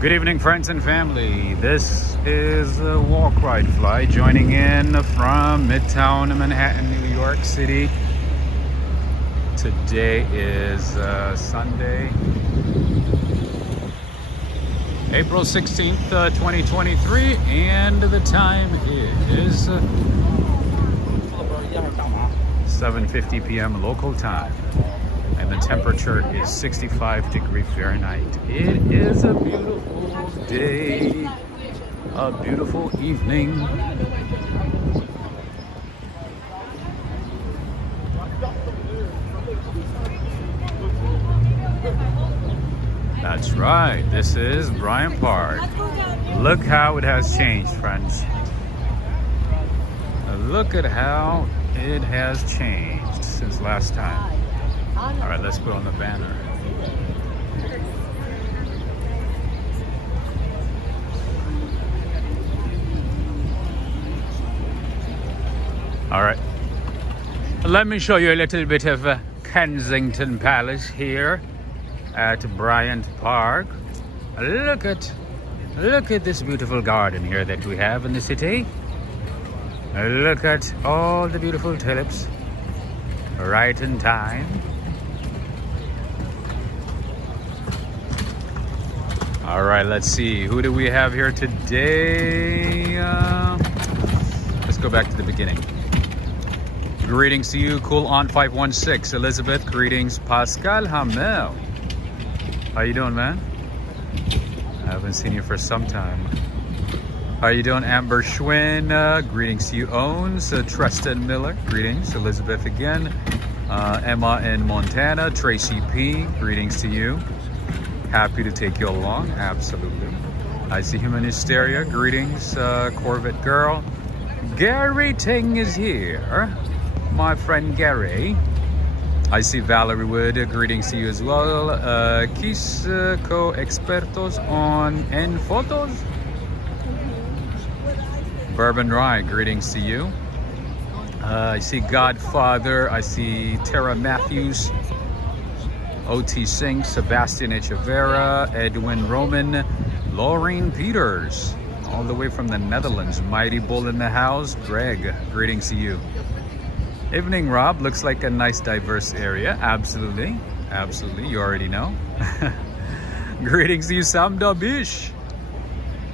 Good evening, friends and family. This is Walk Ride Fly joining in from Midtown Manhattan, New York City. Today is Sunday, April 16th, 2023, and the time is 7:50 p.m. local time. And the temperature is 65 degrees Fahrenheit. It is a beautiful day, a beautiful evening. That's right, this is Bryant Park. Look how it has changed, friends. Look at how it has changed since last time. All right, let's put on the banner. All right, let me show you a little bit of Kensington Palace here at Bryant Park. Look at this beautiful garden here that we have in the city. Look at all the beautiful tulips right in time. All right, let's see. Who do we have here today? Let's go back to the beginning. Greetings to you, Cool on 516. Elizabeth, greetings. Pascal Hamel. How you doing, man? I haven't seen you for some time. How you doing, Amber Schwinn? Greetings to you, Owns. Tristan Miller, greetings. Elizabeth again. Emma in Montana. Tracy P, greetings to you. Happy to take you along, absolutely. I see Human Hysteria, greetings, Corvette Girl. Gary Ting is here, my friend Gary. I see Valerie Wood, greetings to you as well. Quisco Expertos en Fotos. Bourbon Rye, greetings to you. I see Godfather, I see Tara Matthews. O.T. Singh, Sebastian Echeverra, Edwin Roman, Laureen Peters, all the way from the Netherlands. Mighty Bull in the house. Greg, greetings to you. Evening, Rob. Looks like a nice, diverse area. Absolutely. Absolutely. You already know. Greetings to you, Sam Dabish.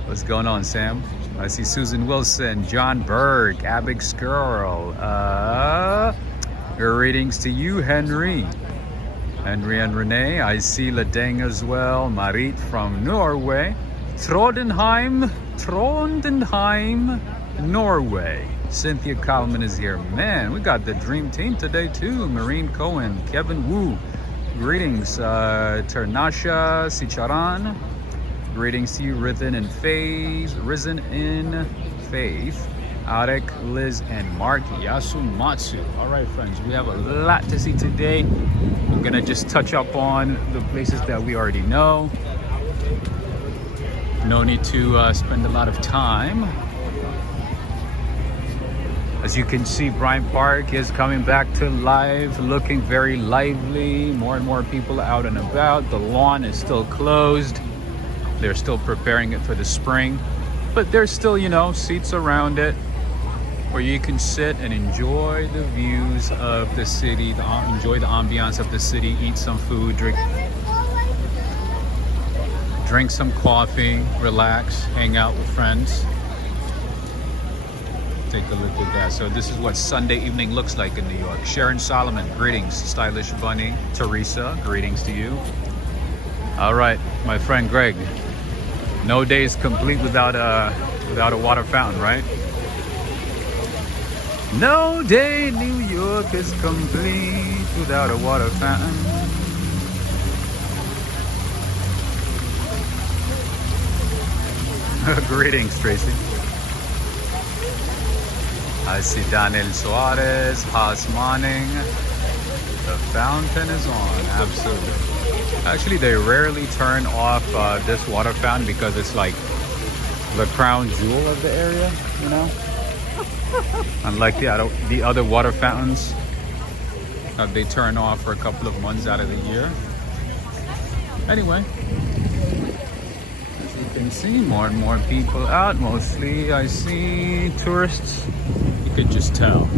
What's going on, Sam? I see Susan Wilson, John Berg, Abig Skirl. Greetings to you, Henry. Henry and Renee, I see Ledeng as well. Marit from Norway. Trondheim, Norway. Cynthia Kalman is here. Man, we got the dream team today too. Maureen Cohen, Kevin Wu. Greetings, Ternasha Sicharan. Greetings to you, Risen in Faith. Arek, Liz, and Mark Yasumatsu. All right, friends, we have a lot to see today. I'm gonna just touch up on the places that we already know. No need to spend a lot of time. As you can see, Bryant Park is coming back to life, looking very lively. More and more people out and about. The lawn is still closed. They're still preparing it for the spring, but there's still, you know, seats around it. where you can sit and enjoy the views of the city, enjoy the ambiance of the city, eat some food, drink some coffee, relax, hang out with friends. Take a look at that. So this is what Sunday evening looks like in New York. Sharon Solomon, greetings. Stylish Bunny, Teresa, greetings to you. All right, my friend Greg. No day is complete without a water fountain, right? No day in New York is complete without a water fountain. Greetings, Tracy. I see Daniel Suarez, Haas Manning. The fountain is on, absolutely. Actually, they rarely turn off this water fountain because it's like the crown jewel of the area, you know? Unlike the other water fountains that they turn off for a couple of months out of the year. Anyway, as you can see, more and more people out. Mostly I see tourists. You could just tell.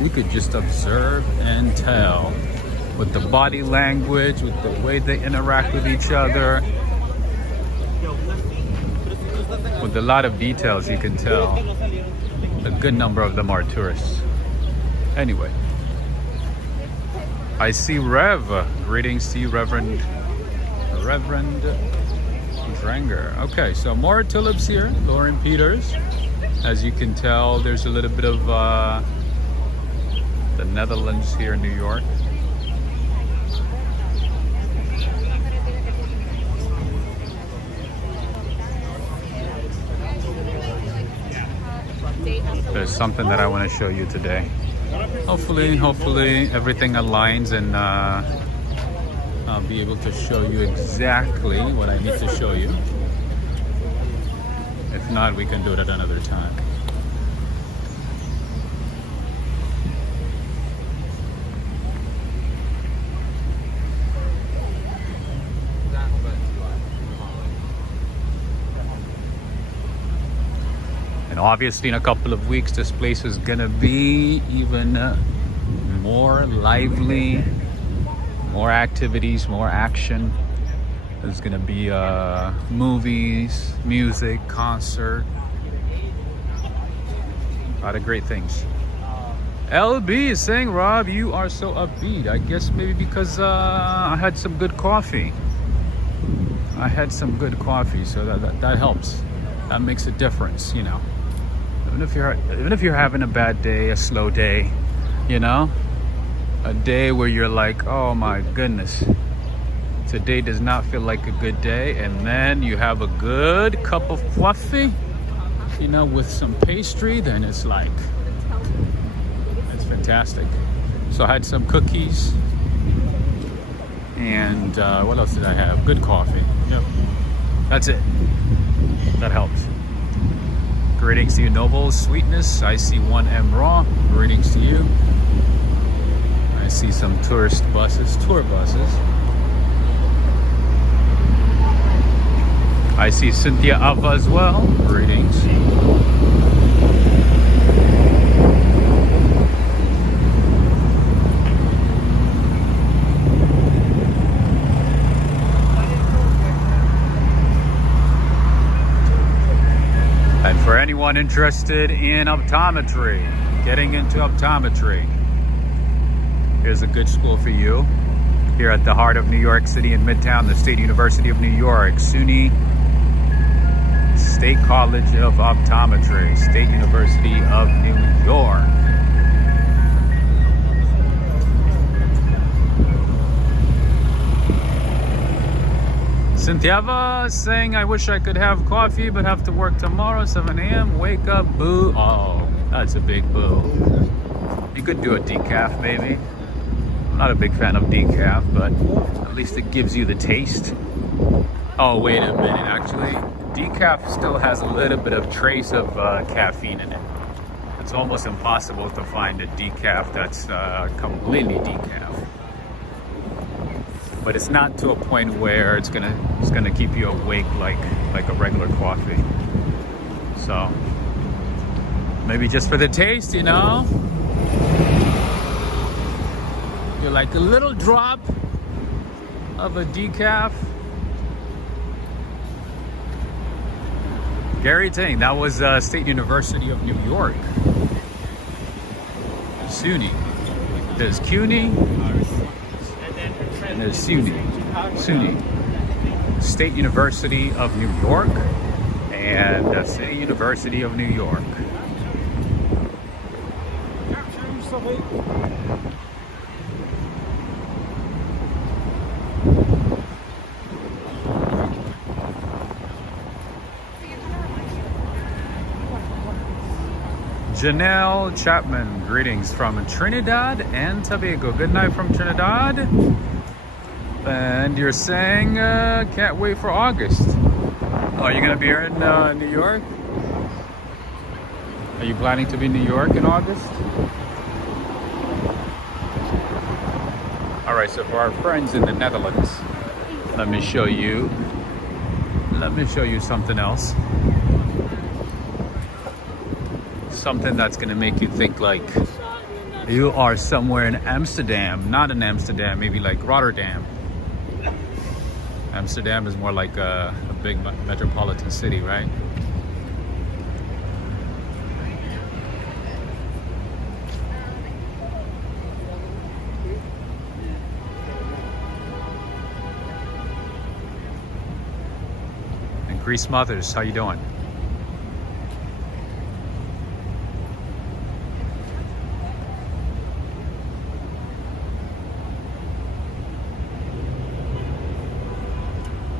You could just observe and tell with the body language, with the way they interact with each other. With a lot of details, you can tell a good number of them are tourists. Anyway, I see Rev. Greetings to you, Reverend Dranger. Okay, so more tulips here. Lauren Peters. As you can tell, there's a little bit of the Netherlands here in New York. There's something that I want to show you today. Hopefully everything aligns and I'll be able to show you exactly what I need to show you. If not, we can do it at another time. And obviously in a couple of weeks, this place is gonna be even more lively, more activities, more action. There's gonna be movies, music, concert, a lot of great things. LB is saying, Rob, you are so upbeat. I guess maybe because I had some good coffee. So that helps. That makes a difference, you know. Even if you're having a bad day, a slow day, you know, a day where you're like, oh my goodness, today does not feel like a good day, and then you have a good cup of coffee, you know, with some pastry, then it's like, it's fantastic. So I had some cookies, and what else did I have? Good coffee. Yep, that's it. That helps. Greetings to you, Noble Sweetness. I see 1M Raw. Greetings to you. I see some tour buses. I see Cynthia Ava as well. Greetings. And for anyone interested in optometry, getting into optometry, here's a good school for you. Here at the heart of New York City in Midtown, the State University of New York, SUNY State College of Optometry, State University of New York. Cynthia saying, I wish I could have coffee, but have to work tomorrow, 7 a.m. Wake up, boo. Oh, that's a big boo. You could do a decaf, maybe. I'm not a big fan of decaf, but at least it gives you the taste. Oh, wait a minute, actually. Decaf still has a little bit of trace of caffeine in it. It's almost impossible to find a decaf that's completely decaf. But it's not to a point where it's gonna keep you awake like a regular coffee. So Maybe just for the taste, you know? You're like a little drop of a decaf. Gary Ting, that was State University of New York. SUNY. There's CUNY and there's SUNY. SUNY. State University of New York and the City University of New York. Janelle Chapman, greetings from Trinidad and Tobago. Good night from Trinidad. And you're saying, can't wait for August. Oh, are you gonna be here in New York? Are you planning to be in New York in August? All right, so for our friends in the Netherlands, let me show you something else. Something that's gonna make you think like you are somewhere in Amsterdam, not in Amsterdam, maybe like Rotterdam. Amsterdam is more like a big metropolitan city, right? And Grease Mothers, how you doing?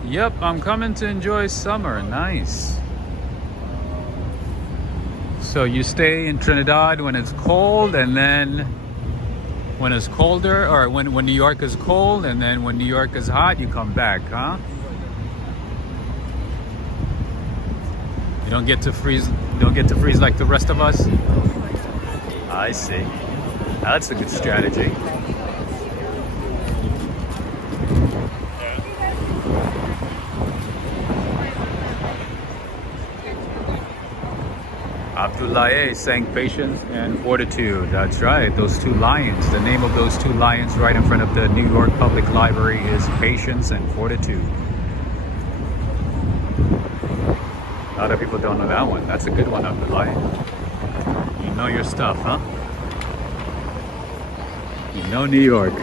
Yep, I'm coming to enjoy summer. Nice. So you stay in Trinidad when it's cold, and then when it's colder, or when New York is cold, and then when New York is hot, you come back, huh? You don't get to freeze. You don't get to freeze like the rest of us. I see. That's a good strategy. Abdullahi saying patience and fortitude. That's right, those two lions. The name of those two lions right in front of the New York Public Library is Patience and Fortitude. A lot of people don't know that one. That's a good one, Abdullahi. You know your stuff, huh? You know New York. See,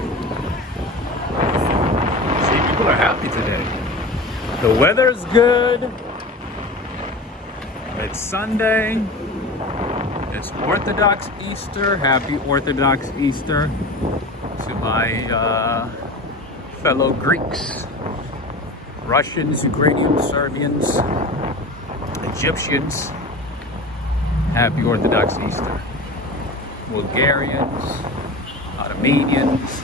people are happy today. The weather's good. It's Sunday. It's Orthodox Easter. Happy Orthodox Easter to my fellow Greeks, Russians, Ukrainians, Serbians, Egyptians. Happy Orthodox Easter. Bulgarians, Armenians.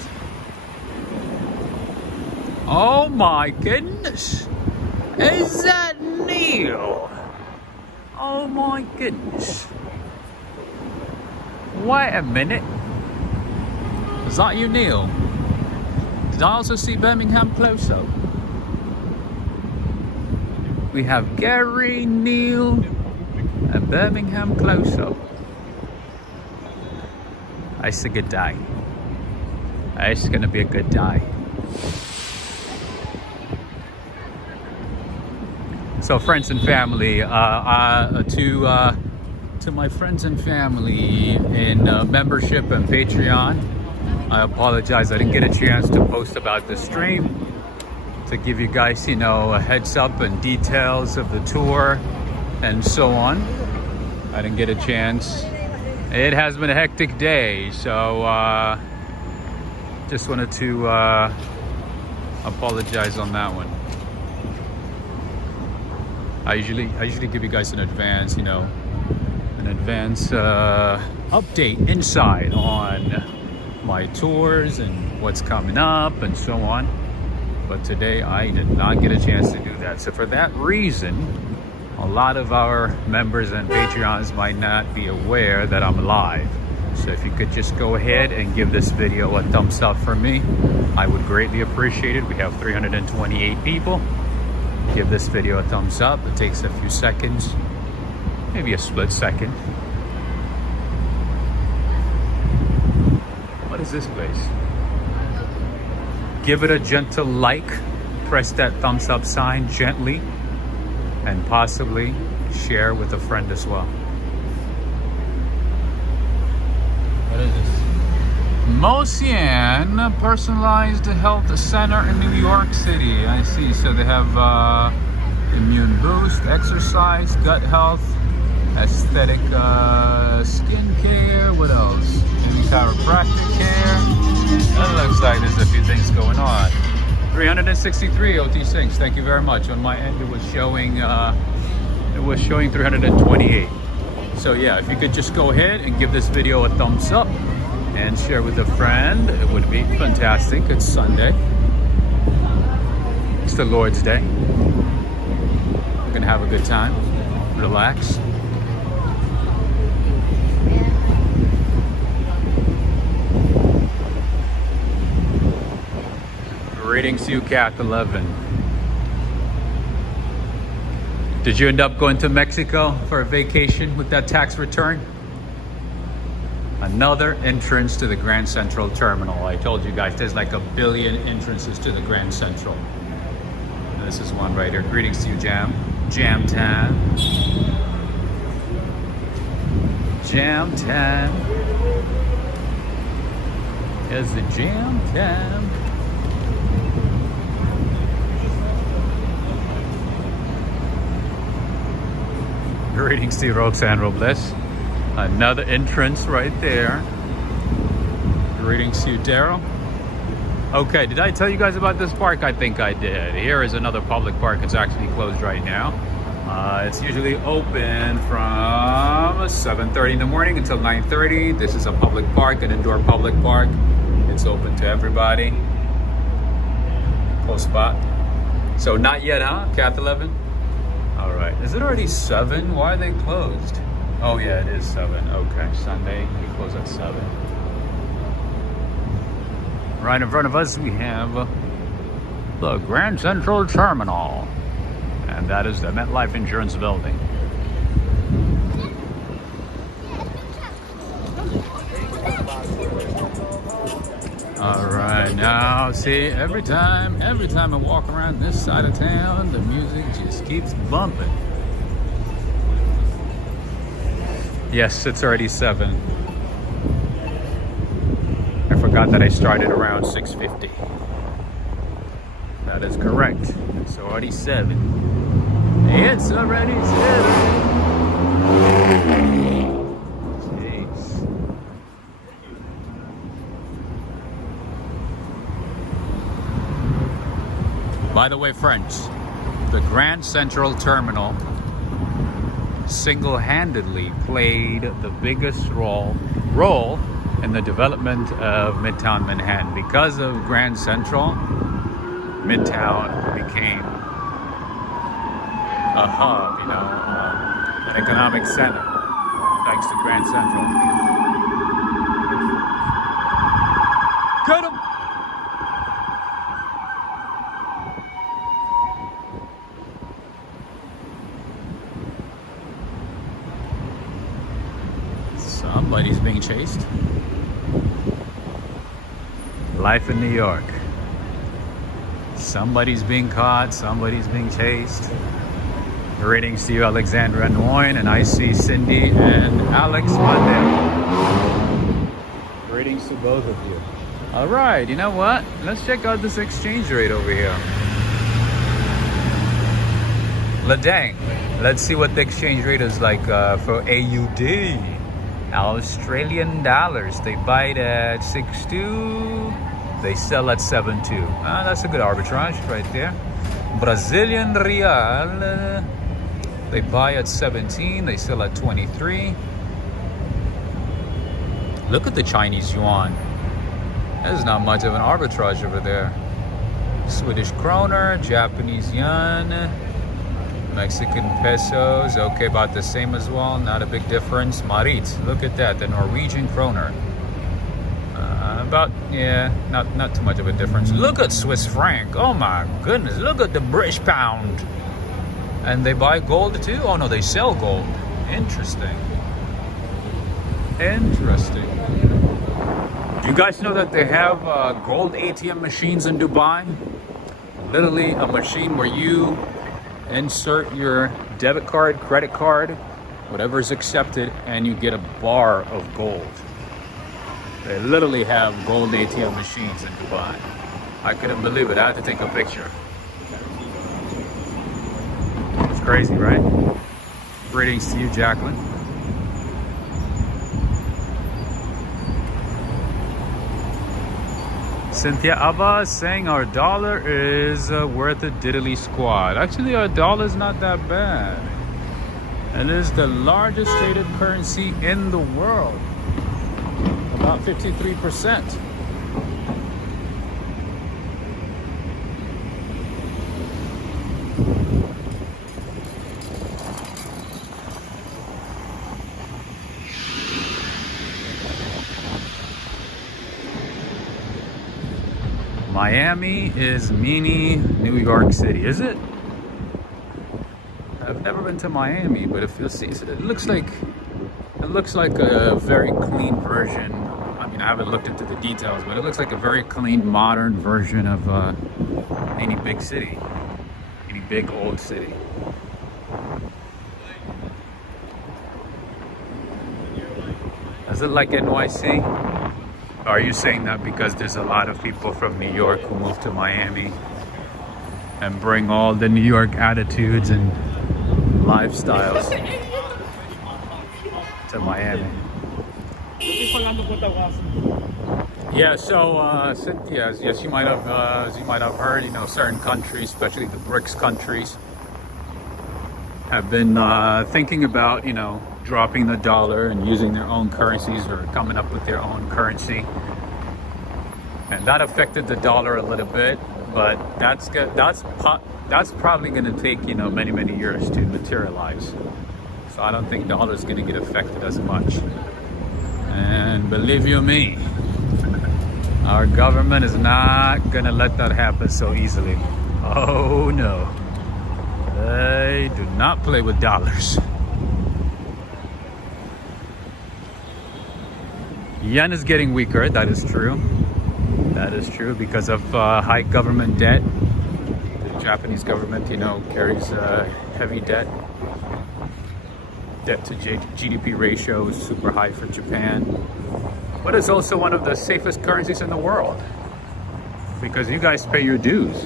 Oh my goodness! Is that Neil? Oh my goodness. Wait a minute. Is that you, Neil? Did I also see Birmingham close up? We have Gary, Neil, and Birmingham close up. It's a good day. It's gonna be a good day. So friends and family, to my friends and family in membership and Patreon, I apologize. I didn't get a chance to post about the stream to give you guys, you know, a heads up and details of the tour and so on. I didn't get a chance. It has been a hectic day, so just wanted to apologize on that one. I usually give you guys an advance, you know, update inside on my tours and what's coming up and so on. But today I did not get a chance to do that. So for that reason, a lot of our members and Patreons might not be aware that I'm live. So if you could just go ahead and give this video a thumbs up for me, I would greatly appreciate it. We have 328 people. Give this video a thumbs up. It takes a few seconds, maybe a split second. What is this place? Give it a gentle like. Press that thumbs up sign gently. And possibly share with a friend as well. What is this? Mosian Personalized Health Center in New York City. I see. So they have immune boost, exercise, gut health, aesthetic skin care. What else? Maybe chiropractic care. That looks like there's a few things going on. 363 OT6. Thank you very much. On my end, it was showing 328. So yeah, if you could just go ahead and give this video a thumbs up and share with a friend, it would be fantastic. It's Sunday. It's the Lord's Day. We're gonna have a good time, relax. Greetings to you, Cat 11. Did you end up going to Mexico for a vacation with that tax return? Another entrance to the Grand Central Terminal. I told you guys there's like 1 billion entrances to the Grand Central. And this is one right here. Greetings to you, Jam Time. Jam time. It's the jam time. Greetings to you, Roxanne Robles. Another entrance right there. Greetings to you, Daryl. Okay, did I tell you guys about this park? I think I did. Here is another public park. It's actually closed right now. It's usually open from 7:30 in the morning until 9:30. This is a public park, an indoor public park. It's open to everybody. Close spot. So not yet, huh? Cat 11? All right. Is it already 7? Why are they closed? Oh yeah, it is 7. Okay, Sunday, we close at 7. Right in front of us, we have the Grand Central Terminal. And that is the MetLife Insurance Building. All right, now see, every time I walk around this side of town, the music just keeps bumping. Yes, it's already 7. I forgot that I started around 6:50. That is correct. It's already 7. It's already 7. Jeez. By the way, friends, the Grand Central Terminal single-handedly played the biggest role in the development of Midtown Manhattan. Because of Grand Central, Midtown became a hub, an economic center, thanks to Grand Central. Cut him! Somebody's being chased. Life in New York. Somebody's being caught, somebody's being chased. Greetings to you, Alexandra Nguyen, and I see Cindy and Alex Mondale. Greetings to both of you. All right, you know what? Let's check out this exchange rate over here. Ladang. Let's see what the exchange rate is like for AUD. Australian dollars. They buy it at 6.2. They sell at 7.2. That's a good arbitrage right there. Brazilian real. They buy at 17. They sell at 23. Look at the Chinese yuan. There's not much of an arbitrage over there. Swedish kroner, Japanese yen, Mexican pesos, okay, about the same as well, not a big difference. Marit, look at that, the Norwegian kroner. Not too much of a difference. Look at Swiss franc, oh my goodness, look at the British pound. And they buy gold too? Oh no, they sell gold. Interesting. Do you guys know that they have gold ATM machines in Dubai? Literally a machine where you insert your debit card, credit card, whatever is accepted, and you get a bar of gold. They literally have gold ATM machines in Dubai. I couldn't believe it. I had to take a picture. It's crazy, right? Greetings to you, Jacqueline. Cynthia Abba is saying our dollar is worth a diddly squad. Actually, our dollar is not that bad. It is the largest traded currency in the world. About 53%. Miami is mini New York City, is it? I've never been to Miami, but if you'll see, it looks like a very clean version. I mean, I haven't looked into the details, but it looks like a very clean, modern version of any big city, any big old city. Is it like NYC? Are you saying that because there's a lot of people from New York who move to Miami and bring all the New York attitudes and lifestyles to Miami? Yeah, so Cynthia, yes, you might have heard, you know, certain countries, especially the BRICS countries, have been thinking about, you know, dropping the dollar and using their own currencies or coming up with their own currency. And that affected the dollar a little bit, but that's probably going to take, you know, many years to materialize. So I don't think the dollar is going to get affected as much. And believe you me, our government is not going to let that happen so easily. Oh no. They do not play with dollars. Yen is getting weaker, that is true. That is true because of high government debt. The Japanese government, you know, carries heavy debt. Debt to GDP ratio is super high for Japan. But it's also one of the safest currencies in the world because you guys pay your dues.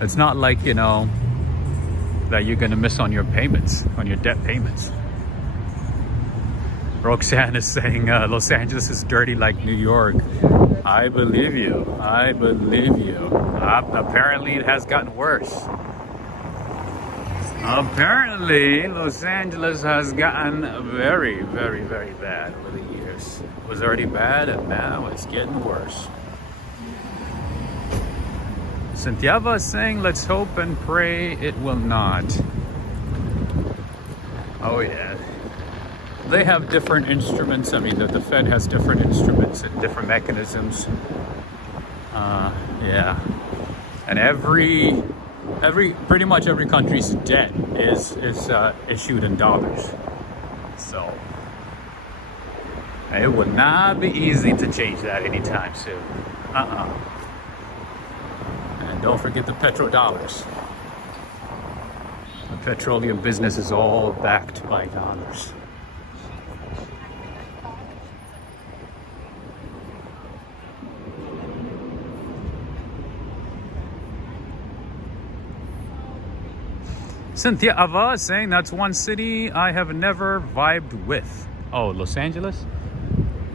It's not like, you know, that you're gonna miss on your payments, on your debt payments. Roxanne is saying Los Angeles is dirty like New York. I believe you. I believe you. Apparently it has gotten worse. Apparently Los Angeles has gotten very bad over the years. It was already bad and now it's getting worse. Santiago is saying let's hope and pray it will not. Oh yeah. They have different instruments. I mean, the Fed has different instruments and different mechanisms. Yeah, and pretty much every country's debt is issued in dollars. So it would not be easy to change that anytime soon. And don't forget the petrodollars. The petroleum business is all backed by dollars. Cynthia Ava is saying that's one city I have never vibed with. Oh, Los Angeles?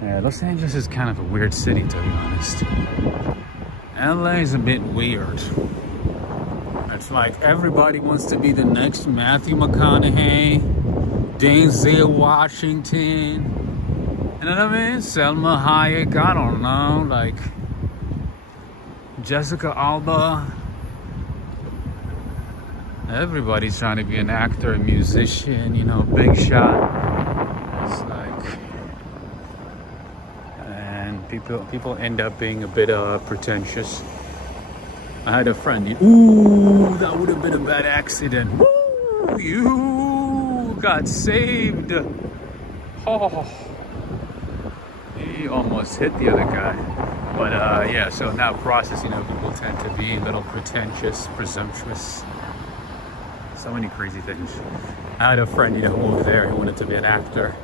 Yeah, Los Angeles is kind of a weird city, to be honest. LA is a bit weird. It's like everybody wants to be the next Matthew McConaughey, Denzel Washington, you know what I mean? Selma Hayek, I don't know, like Jessica Alba. Everybody's trying to be an actor, a musician, you know, big shot. It's like, and people end up being a bit pretentious. I had a friend. Ooh, that would have been a bad accident. Woo, you got saved. Oh, He almost hit the other guy. But yeah, so in that process, you know, people tend to be a little pretentious, presumptuous. So many crazy things. I had a friend, you know, who moved there. He wanted to be an actor.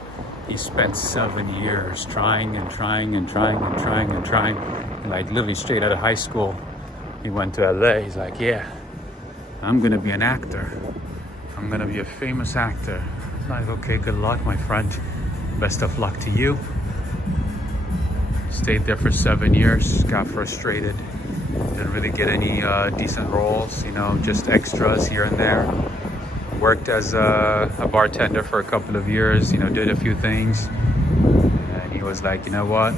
He spent 7 years trying and trying and trying and trying and trying. And like literally straight out of high school, he went to LA. He's like, yeah, I'm gonna be an actor. I'm gonna be a famous actor. I'm like, okay, good luck, my friend. Best of luck to you. Stayed there for 7 years, got frustrated. Didn't really get any decent roles, you know, just extras here and there. Worked as a bartender for a couple of years, you know, did a few things. And he was like, you know what?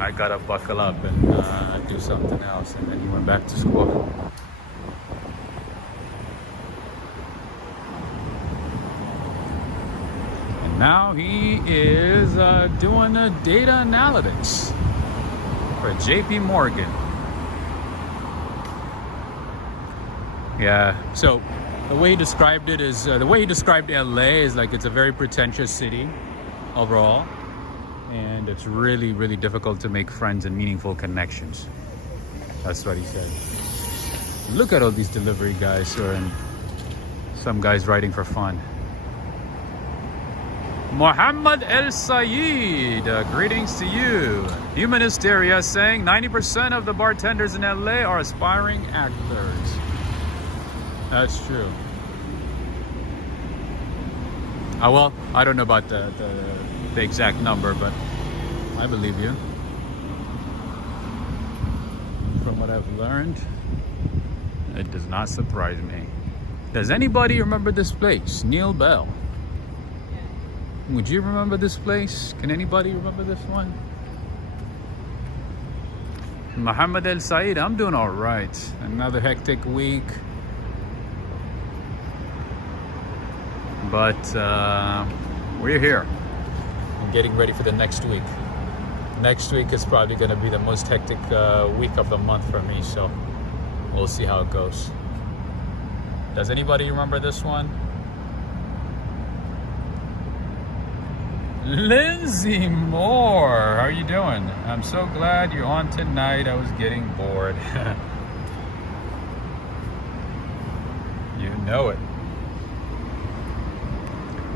I gotta buckle up and do something else. And then he went back to school. And now he is doing data analytics for JP Morgan. Yeah, so the way he described it is, the way he described LA is like it's a very pretentious city overall. And it's really, really difficult to make friends and meaningful connections. That's what he said. Look at all these delivery guys, and some guys riding for fun. Mohammed El Sayed, greetings to you. Human Hysteria saying 90% of the bartenders in LA are aspiring actors. That's true. Oh, well, I don't know about the exact number, but I believe you. From what I've learned, it does not surprise me. Does anybody remember this place? Neil Bell. Would you remember this place? Can anybody remember this one? Mohammed El Sayed, I'm doing all right. Another hectic week. But we're here. I'm getting ready for the next week. Next week is probably going to be the most hectic week of the month for me, so we'll see how it goes. Does anybody remember this one? Lindsay Moore, how are you doing? I'm so glad you're on tonight. I was getting bored. You know it.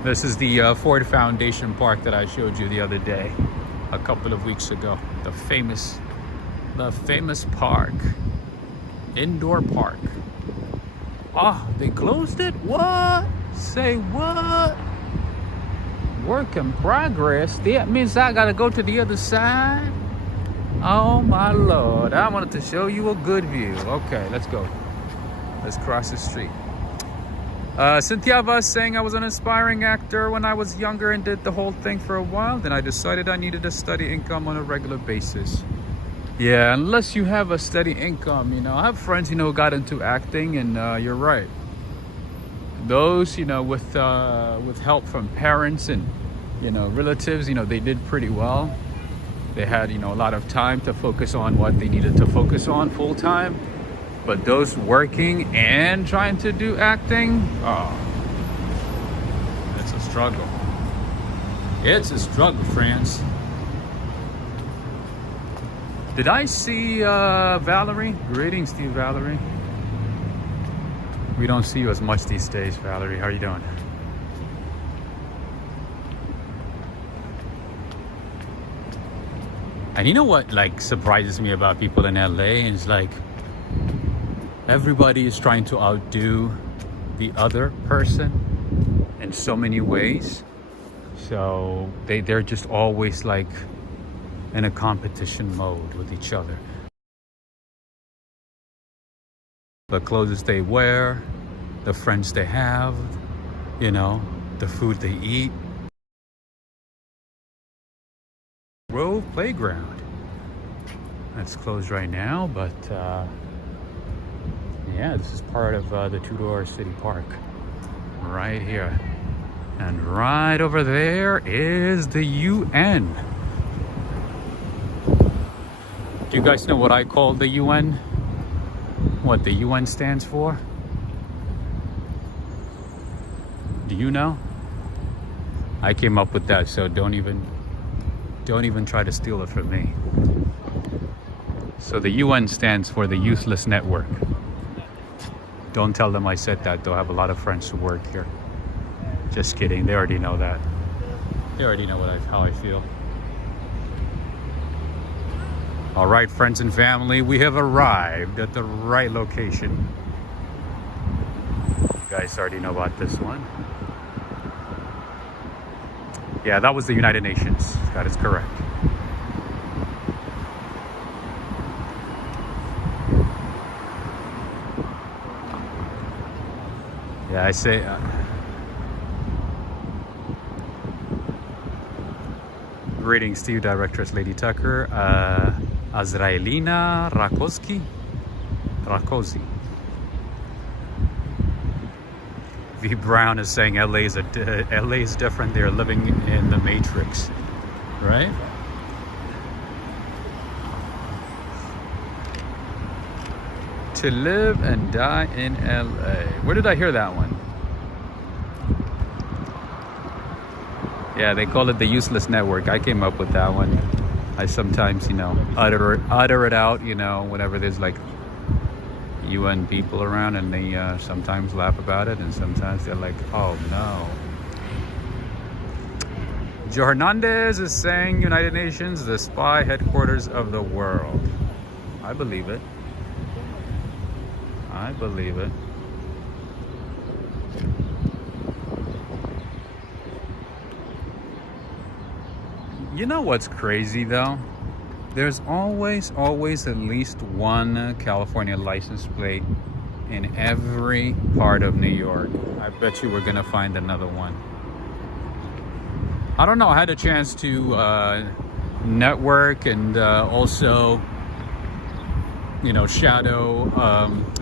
This is the Ford Foundation Park that I showed you the other day, a couple of weeks ago. The famous park, indoor park. Oh, they closed it? What? Say what? Work in progress. That means I gotta go to the other side. Oh my Lord, I wanted to show you a good view. Okay, let's go. Let's cross the street. Cynthia was saying I was an aspiring actor when I was younger and did the whole thing for a while. Then I decided I needed a steady income on a regular basis. Yeah, unless you have a steady income, you know. I have friends, you know, who got into acting, and you're right. Those, you know, with help from parents and, you know, relatives, you know, they did pretty well. They had, you know, a lot of time to focus on what they needed to focus on full time. But those working and trying to do acting, oh, it's a struggle. It's a struggle, friends. Did I see Valerie? Greetings to you, Valerie. We don't see you as much these days, Valerie. How are you doing? And you know what, like, surprises me about people in LA is like, everybody is trying to outdo the other person in so many ways. So they're just always like in a competition mode with each other. The clothes they wear, the friends they have, you know, the food they eat. Grove Playground. That's closed right now, but yeah, this is part of the Two-Door City Park right here. And right over there is the UN. Do you guys know what I call the UN? What the UN stands for? Do you know? I came up with that, so don't even Don't even try to steal it from me. So the UN stands for the Useless Network. Don't tell them I said that. They'll have a lot of friends who work here. Just kidding. They already know that. They already know how I feel. All right, friends and family, we have arrived at the right location. You guys already know about this one. Yeah, that was the United Nations. That is correct. Yeah, I say... greetings to you, Directress Lady Tucker. Azraelina Rakosi. V Brown is saying LA is different. They're living in the Matrix, right? To live and die in LA. Where did I hear that one? Yeah, they call it the Useless Network. I came up with that one. I sometimes, utter it out, whenever there's like UN people around, and they sometimes laugh about it, and sometimes they're like, oh no. Joe Hernandez is saying United Nations, the spy headquarters of the world. I believe it. I believe it. You know what's crazy though? There's always at least one California license plate in every part of New York. I bet you we're gonna find another one. I don't know, I had a chance to network and also, shadow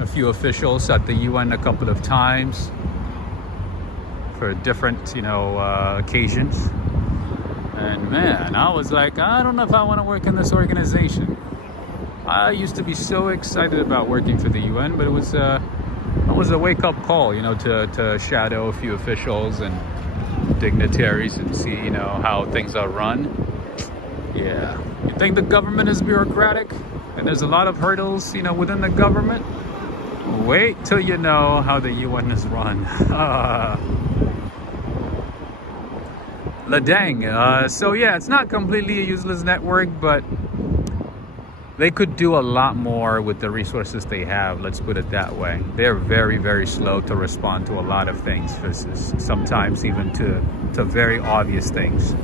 a few officials at the UN a couple of times for different, occasions. And man, I was like, I don't know if I want to work in this organization. I used to be so excited about working for the UN, but it was a wake-up call, to shadow a few officials and dignitaries and see, how things are run. Yeah. You think the government is bureaucratic and there's a lot of hurdles, within the government? Wait till you know how the UN is run. Ladang. So yeah, it's not completely a useless network, but they could do a lot more with the resources they have. Let's put it that way. They're very, very slow to respond to a lot of things, sometimes even to very obvious things.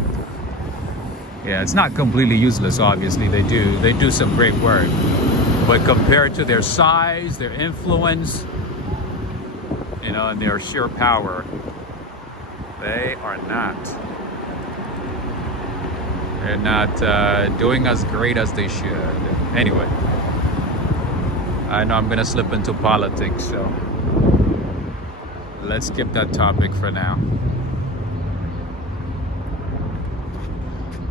Yeah, it's not completely useless, obviously. They do some great work, but compared to their size, their influence, and their sheer power, they are not. They're not doing as great as they should. Anyway, I know I'm gonna slip into politics, so let's skip that topic for now.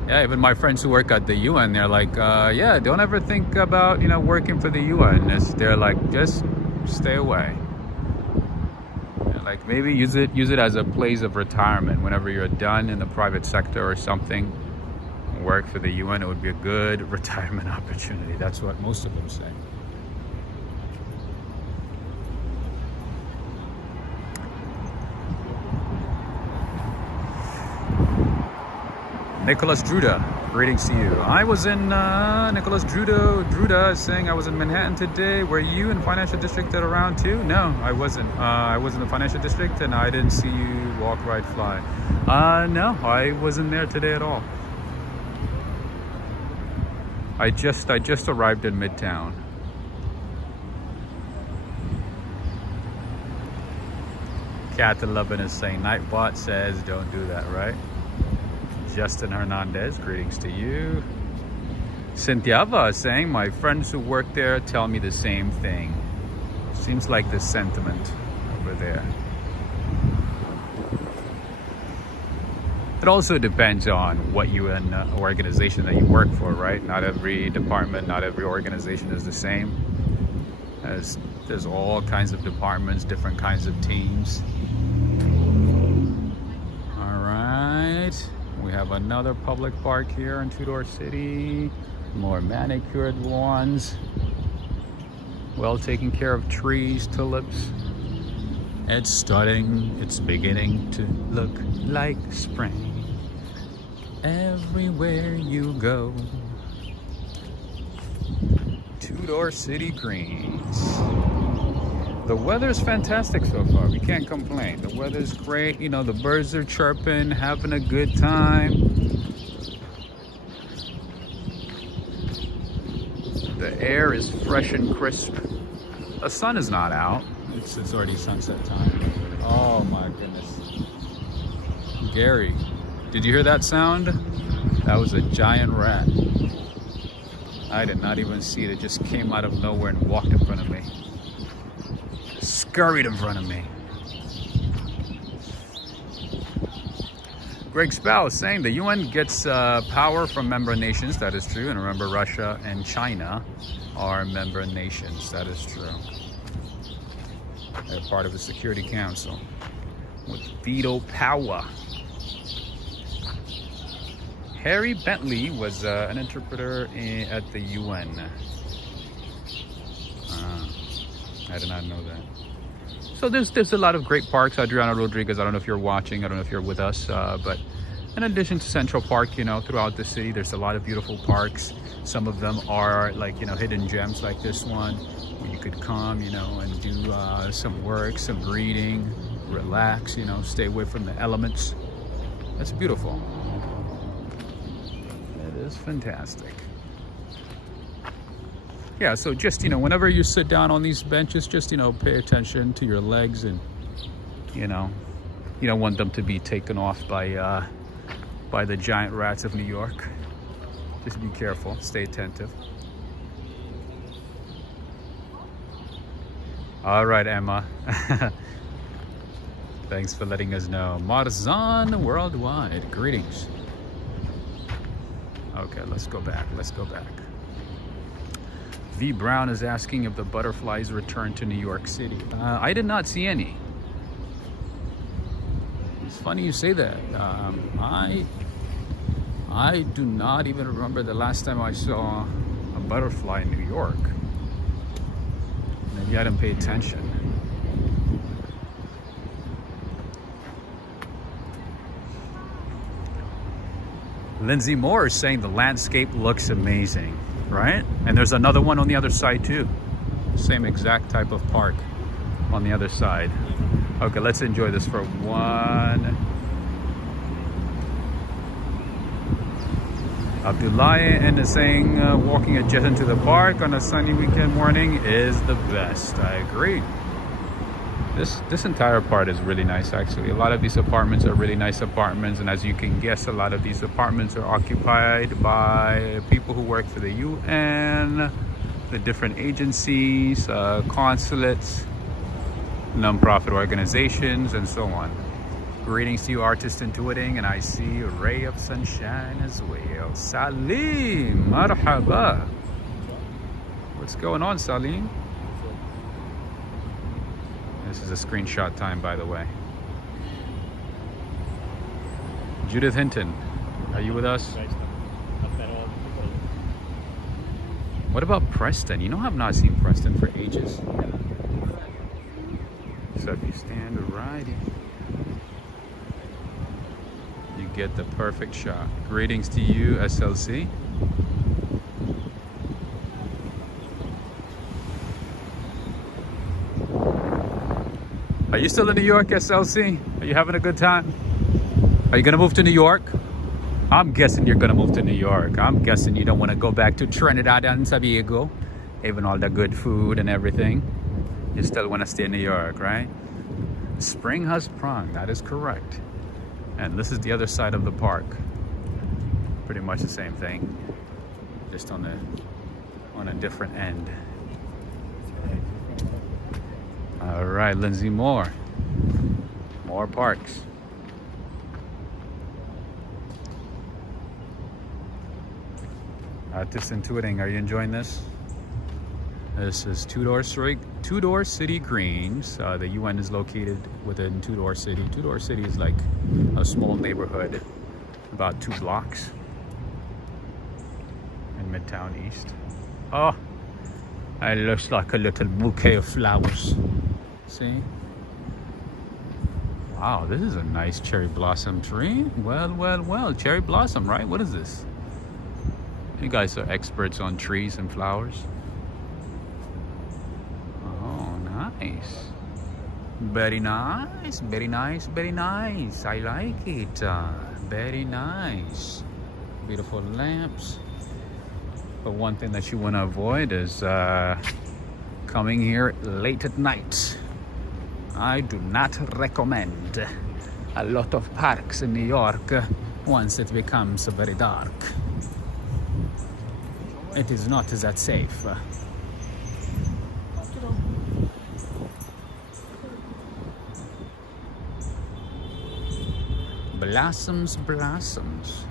Yeah, even my friends who work at the UN, they're like, yeah, don't ever think about, working for the UN. They're like, just stay away. Like maybe use it as a place of retirement. Whenever you're done in the private sector or something, work for the UN, it would be a good retirement opportunity. That's what most of them say. Nicholas Druda, greetings to you. I was in, Nicholas Druda is saying I was in Manhattan today. Were you in Financial District at around 2? No, I wasn't. I was in the Financial District and I didn't see you walk, ride, fly. No, I wasn't there today at all. I just arrived in Midtown. Cat 11 is saying, Nightbot says don't do that, right? Justin Hernandez, greetings to you. Cynthiava is saying, my friends who work there tell me the same thing. Seems like the sentiment over there. It also depends on what UN organization that you work for, right? Not every department, not every organization is the same. There's all kinds of departments, different kinds of teams. All right. We have have another public park here in Tudor City. More manicured lawns. Well taken care of trees, tulips. It's beginning to look like spring. Everywhere you go. Tudor City Greens. The weather's fantastic so far. We can't complain. The weather's great. You know, the birds are chirping, having a good time. The air is fresh and crisp. The sun is not out. It's already sunset time. Oh my goodness. Gary, did you hear that sound? That was a giant rat. I did not even see it. It just came out of nowhere and walked in front of me. Scurried in front of me. Greg Spell is saying the UN gets power from member nations. That is true. And remember, Russia and China are member nations. That is true. They're part of the Security Council with veto power. Harry Bentley was an interpreter at the UN. I did not know that. So there's a lot of great parks. Adriana Rodriguez, I don't know if you're watching, I don't know if you're with us, but in addition to Central Park, you know, throughout the city, there's a lot of beautiful parks. Some of them are like, you know, hidden gems like this one, where you could come, you know, and do some work, some reading, relax, you know, stay away from the elements. That's beautiful. It is fantastic. Yeah, so just, you know, whenever you sit down on these benches, just, you know, pay attention to your legs, and, you know, you don't want them to be taken off by the giant rats of New York. Just be careful, stay attentive. All right, Emma. Thanks for letting us know. Marzan Worldwide, greetings. Okay, let's go back, let's go back. V. Brown is asking if the butterflies returned to New York City. I did not see any. It's funny you say that. I do not even remember the last time I saw a butterfly in New York. Maybe I didn't pay attention. Lindsay Moore is saying the landscape looks amazing. Right? And there's another one on the other side too. Same exact type of park on the other side. Okay, let's enjoy this for one. Abdullah is saying walking adjacent to the park on a sunny weekend morning is the best. I agree. This entire part is really nice, actually. A lot of these apartments are really nice apartments, and as you can guess, a lot of these apartments are occupied by people who work for the UN, the different agencies, consulates, non-profit organizations, and so on. Greetings to you, artists intuiting, and I see a ray of sunshine as well. Salim, marhaba. What's going on, Salim? This is a screenshot time, by the way. Judith Hinton, are you with us? What about Preston? You know, I've not seen Preston for ages. So if you stand righty, you get the perfect shot. Greetings to you, SLC. Are you still in New York, SLC? Are you having a good time? Are you gonna move to New York? I'm guessing you're gonna move to New York. I'm guessing you don't want to go back to Trinidad and Tobago, even all the good food and everything. You still want to stay in New York, right? Spring has sprung, that is correct. And this is the other side of the park. Pretty much the same thing, just on a different end. All right, Lindsay Moore. More parks. Artists Intuiting, are you enjoying this? This is Tudor City Greens. The UN is located within Tudor City. Tudor City is like a small neighborhood about 2 blocks in Midtown East. Oh, it looks like a little bouquet of flowers. See? Wow, this is a nice cherry blossom tree. Well, cherry blossom, right? What is this? You guys are experts on trees and flowers. Oh, nice. Very nice, very nice, very nice. I like it. Very nice. Beautiful lamps. But one thing that you want to avoid is coming here late at night. I do not recommend a lot of parks in New York once it becomes very dark. It is not that safe. Blossoms, blossoms.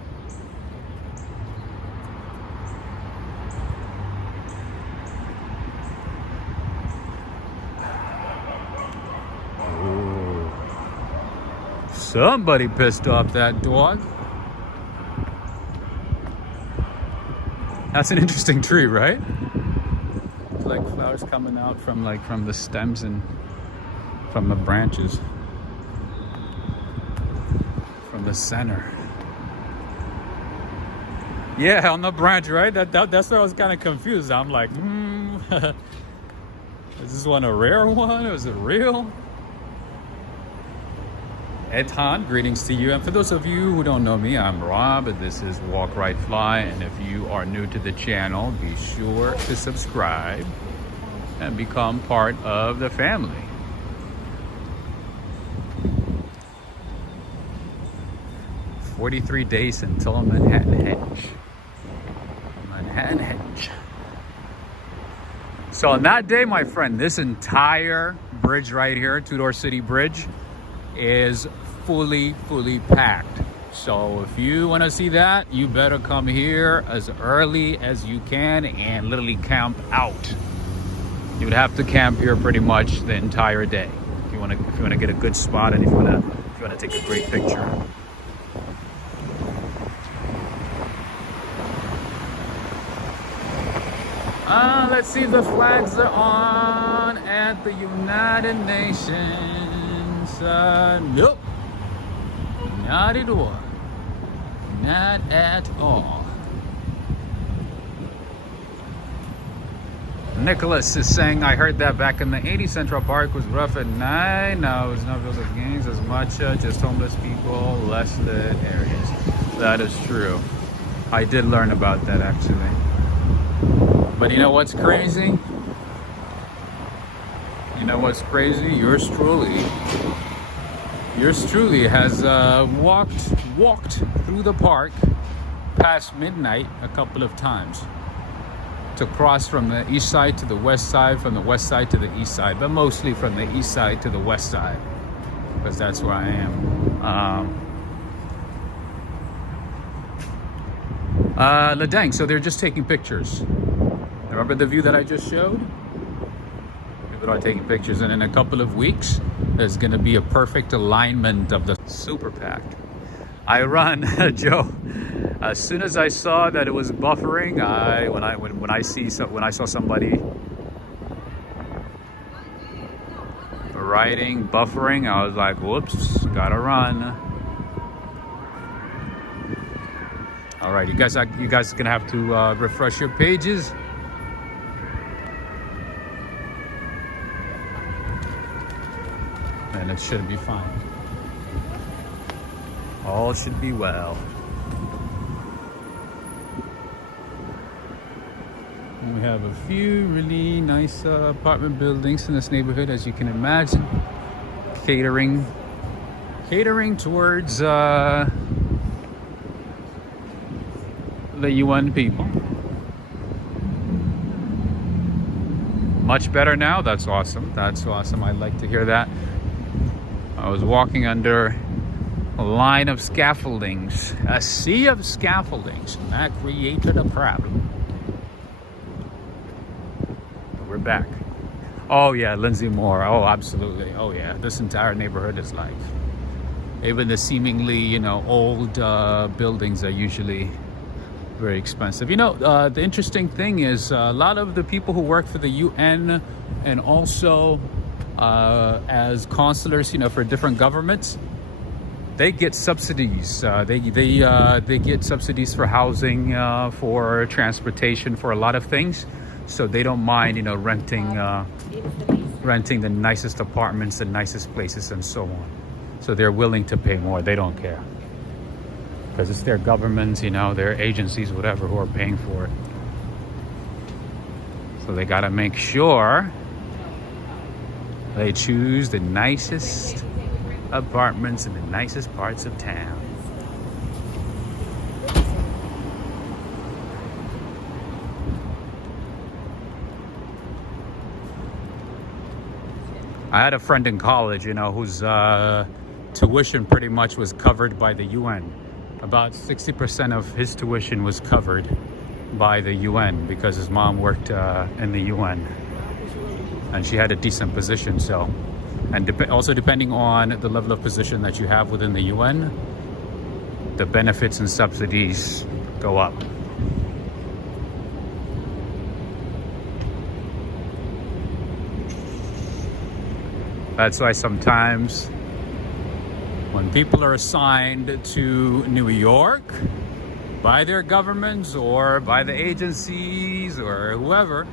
Somebody pissed off that dog. That's an interesting tree, right? It's like flowers coming out from the stems and from the branches. From the center. Yeah, on the branch, right? That's where I was kind of confused. I'm like, is this one a rare one? Is it real? Etan, greetings to you. And for those of you who don't know me, I'm Rob, and this is Walk Right Fly. And if you are new to the channel, be sure to subscribe and become part of the family. "43 days until Manhattan Hedge." Manhattan Hedge. So on that day, my friend, this entire bridge right here, Two-Door City Bridge, is fully packed. So if you want to see that, you better come here as early as you can and literally camp out. You would have to camp here pretty much the entire day if you want to get a good spot and if you want to take a great picture. Let's see, the flags are on at the United Nations. Nope. Not at all. Not at all. Nicholas is saying, I heard that back in the 80s, Central Park was rough at night. No, it was not built with gangs as much, just homeless people, less lit areas. That is true. I did learn about that, actually. But you know what's crazy? You know what's crazy? Yours truly has walked through the park past midnight a couple of times to cross from the east side to the west side, from the west side to the east side, but mostly from the east side to the west side, because that's where I am. Ladang, so they're just taking pictures. Remember the view that I just showed? People are taking pictures, and in a couple of weeks, there's going to be a perfect alignment of the super packed. I run, Joe. As soon as I saw that it was buffering, when I saw somebody riding buffering, I was like, whoops, gotta run. All right, you guys are gonna have to refresh your pages. And it should be fine. All should be well. And we have a few really nice apartment buildings in this neighborhood, as you can imagine, catering towards the UN people. Much better now. That's awesome. That's awesome. I'd like to hear that. I was walking under a line of scaffoldings, a sea of scaffoldings, and that created a problem. But we're back. Oh yeah, Lindsay Moore. Oh, absolutely. Oh yeah, this entire neighborhood is like, Even the seemingly, you know, old buildings are usually very expensive. You know, the interesting thing is a lot of the people who work for the UN and also as consulars, you know, for different governments, they get subsidies. They get subsidies for housing, for transportation, for a lot of things. So they don't mind, you know, renting the nicest apartments, the nicest places, and so on. So they're willing to pay more. They don't care. Because it's their governments, you know, their agencies, whatever, who are paying for it. So they got to make sure they choose the nicest apartments in the nicest parts of town. I had a friend in college, you know, whose tuition pretty much was covered by the UN. About 60% of his tuition was covered by the UN because his mom worked in the UN. And she had a decent position, so. And also depending on the level of position that you have within the UN, the benefits and subsidies go up. That's why sometimes when people are assigned to New York by their governments or by the agencies or whoever,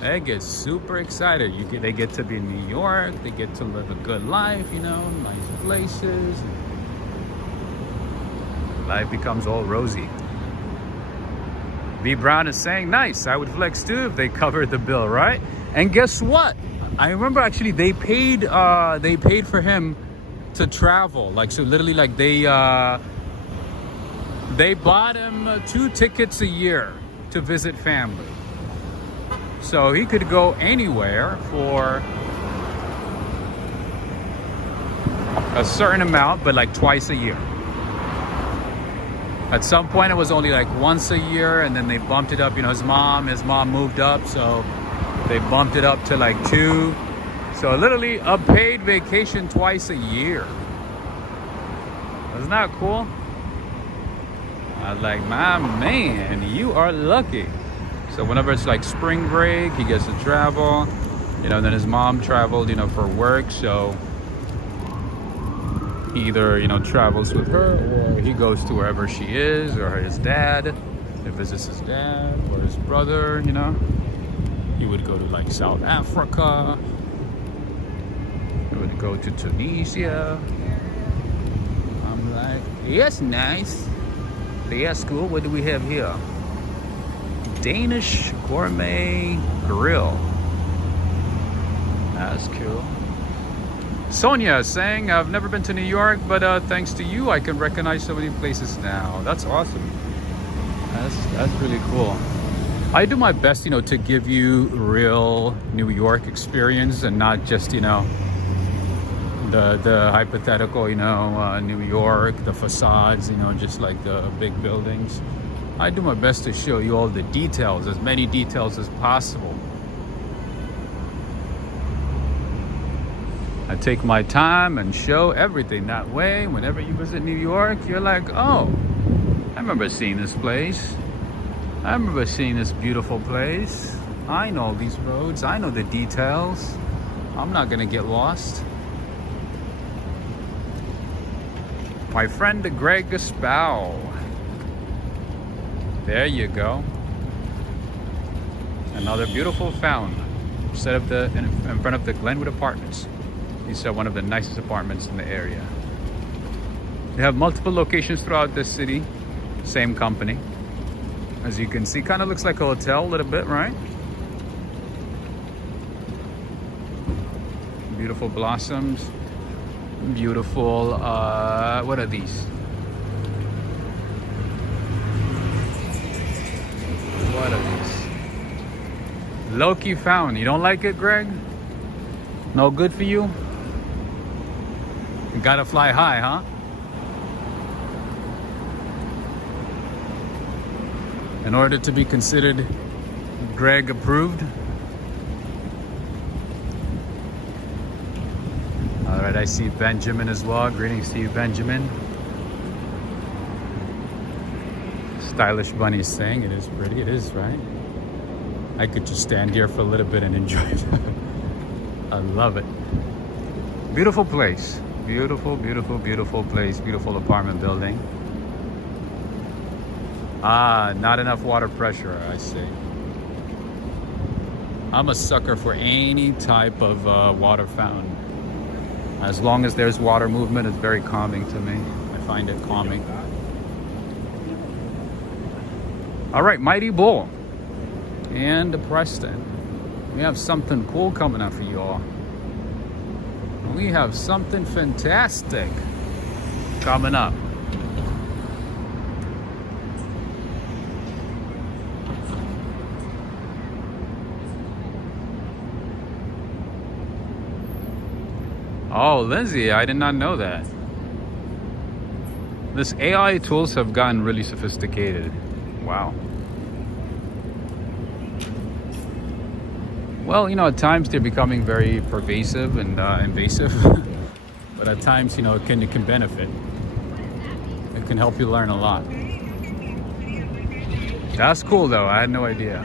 they get super excited. They get to be in New York, they get to live a good life, you know, nice places. Life becomes all rosy. B. Brown is saying, nice, I would flex too if they covered the bill, right? And guess what? I remember actually they paid for him to travel. Like, so literally, like they bought him 2 tickets a year to visit family. So he could go anywhere for a certain amount, but like twice a year. At some point it was only like once a year, and then they bumped it up. You know, his mom moved up, so they bumped it up to like 2. So literally a paid vacation twice a year. Isn't that cool? I was like, my man, you are lucky. So whenever it's like spring break, he gets to travel. You know, then his mom traveled, you know, for work. So he either, you know, travels with her, or he goes to wherever she is, or his dad. He visits his dad or his brother, you know. He would go to like South Africa. He would go to Tunisia. I'm like, yes, nice. Yes, cool. What do we have here? Danish gourmet grill. That's cool. Sonia is saying, I've never been to New York, but thanks to you, I can recognize so many places now. That's awesome. That's really cool. I do my best, you know, to give you real New York experience and not just, you know, the hypothetical, you know, New York, the facades, you know, just like the big buildings. I do my best to show you all the details, as many details as possible. I take my time and show everything. That way, whenever you visit New York, you're like, oh, I remember seeing this place. I remember seeing this beautiful place. I know these roads. I know the details. I'm not gonna get lost. My friend Greg Gaspow. There you go. Another beautiful fountain set up in front of the Glenwood Apartments. These are one of the nicest apartments in the area. They have multiple locations throughout the city. Same company. As you can see, kind of looks like a hotel a little bit, right? Beautiful blossoms. Beautiful, what are these? What are these? Low-key fountain. You don't like it, Greg? No good for you? You gotta fly high, huh? In order to be considered Greg approved. All right, right, I see Benjamin as well. Greetings to you, Benjamin. Stylish Bunny is saying it is pretty. It is, right? I could just stand here for a little bit and enjoy it. I love it. Beautiful place. Beautiful, beautiful, beautiful place. Beautiful apartment building. Ah, not enough water pressure, I see. I'm a sucker for any type of water fountain. As long as there's water movement, it's very calming to me. I find it calming. All right, Mighty Bull and Preston. We have something cool coming up for you all. We have something fantastic coming up. Oh, Lindsay, I did not know that. This AI tools have gotten really sophisticated. Wow. Well, you know, at times they're becoming very pervasive and invasive. But at times, you know, it can benefit. It can help you learn a lot. That's cool, though. I had no idea.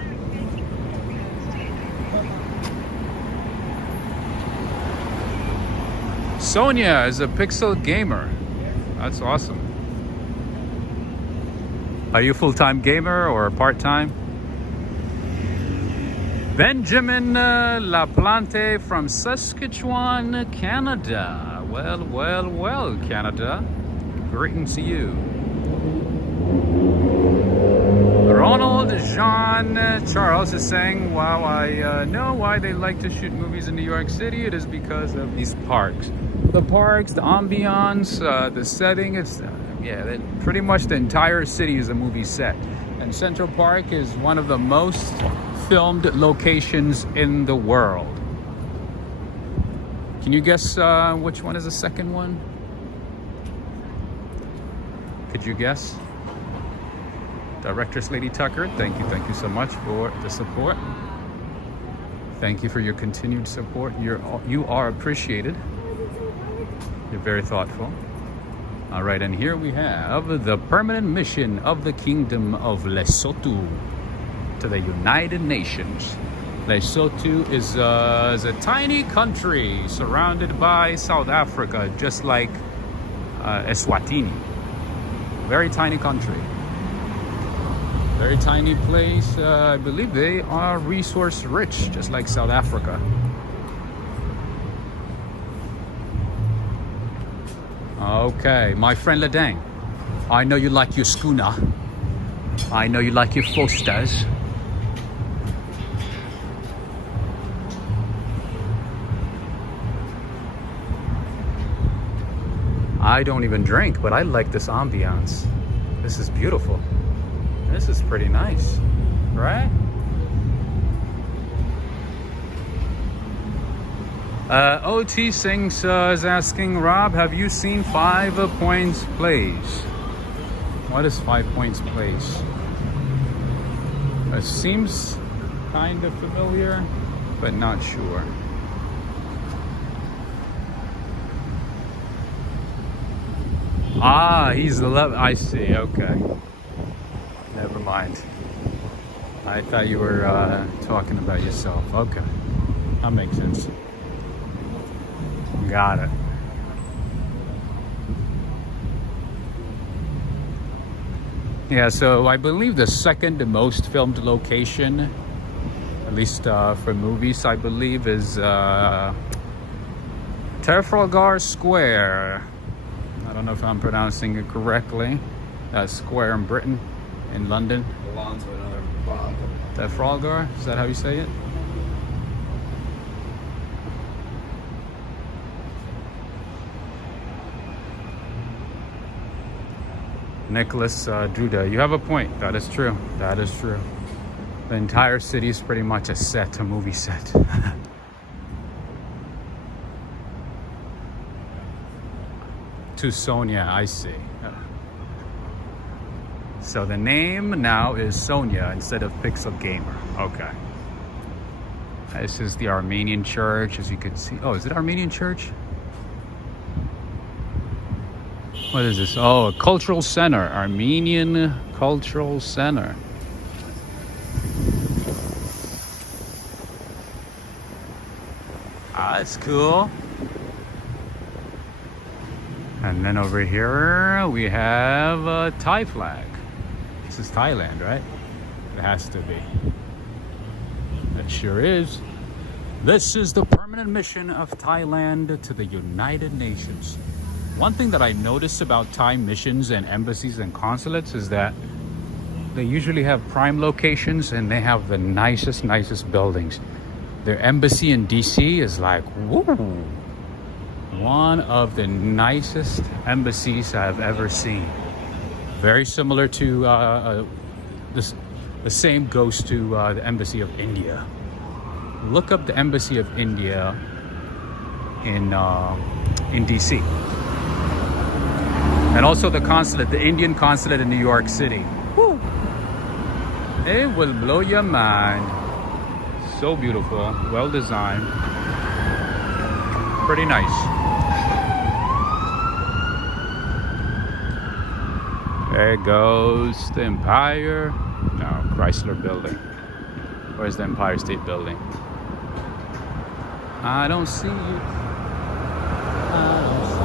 Sonia is a pixel gamer. That's awesome. Are you a full-time gamer or part-time? Benjamin Laplante from Saskatchewan, Canada. Well, well, well, Canada. Greetings to you. Ronald Jean Charles is saying, wow, I know why they like to shoot movies in New York City. It is because of these parks. The parks, the ambiance, the setting, it's, yeah, pretty much the entire city is a movie set. And Central Park is one of the most filmed locations in the world. Can you guess which one is the second one? Could you guess? Directress Lady Tucker, thank you so much for the support. Thank you for your continued support. You are appreciated. You're very thoughtful. All right, and here we have the permanent mission of the Kingdom of Lesotho to the United Nations. Lesotho is a tiny country surrounded by South Africa, just like Eswatini. Very tiny country. Very tiny place. I believe they are resource rich, just like South Africa. Okay, my friend Ledang, I know you like your schooner. I know you like your Fosters. I don't even drink, but I like this ambiance. This is beautiful. This is pretty nice, right? OT Sings is asking, Rob, have you seen 5 Points Place? What is 5 Points Place? It seems kind of familiar, but not sure. Ah, he's the love. I see. Okay. Never mind. I thought you were talking about yourself. Okay. That makes sense. Got it. Yeah, so I believe the second most filmed location, at least for movies, I believe is Trafalgar Square. I don't know if I'm pronouncing it correctly. Square in Britain, in London. Belongs to another Bob. Trafalgar, is that how you say it? Nicholas Duda, you have a point. That is true. That is true. The entire city is pretty much a set, a movie set. To Sonia, I see. So the name now is Sonia instead of Pixel Gamer. Okay. This is the Armenian church, as you can see. Oh, is it Armenian church? What is this? Oh, a cultural center. Armenian Cultural Center. Ah, that's cool. And then over here we have a Thai flag. This is Thailand, right? It has to be. It sure is. This is the permanent mission of Thailand to the United Nations. One thing that I notice about Thai missions and embassies and consulates is that they usually have prime locations and they have the nicest buildings. Their embassy in DC is like, woo, one of the nicest embassies I've ever seen. Very similar to the same goes to the embassy of India. Look up the embassy of India in DC. And also the consulate, the Indian consulate in New York City. Woo. It will blow your mind. So beautiful, well designed. Pretty nice. There goes the Empire. No, Chrysler Building. Where's the Empire State Building? I don't see you. I don't see you.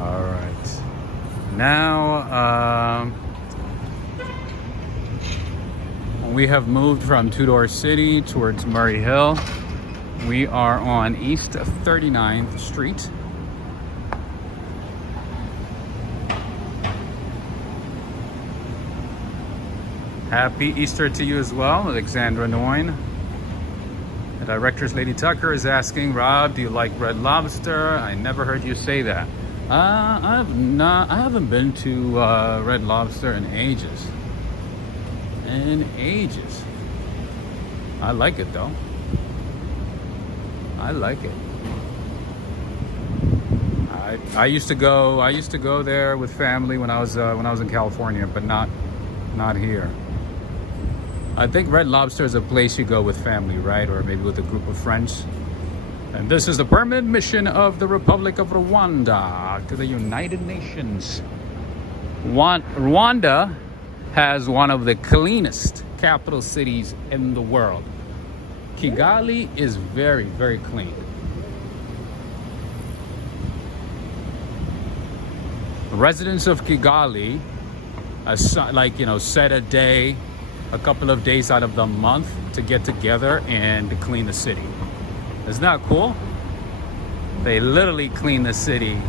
All right. Now, we have moved from Two-Door City towards Murray Hill. We are on East 39th Street. Happy Easter to you as well, Alexandra Noyne. The director's Lady Tucker is asking, Rob, do you like Red Lobster? I never heard you say that. I haven't been to Red Lobster in ages. I like it though. I like it. I used to go there with family when I was in California, but not here. I think Red Lobster is a place you go with family, right? Or maybe with a group of friends. And this is the permanent mission of the Republic of Rwanda to the United Nations. Rwanda has one of the cleanest capital cities in the world. Kigali is very, very clean. Residents of Kigali, set a day, a couple of days out of the month to get together and to clean the city. Isn't that cool? They literally clean the city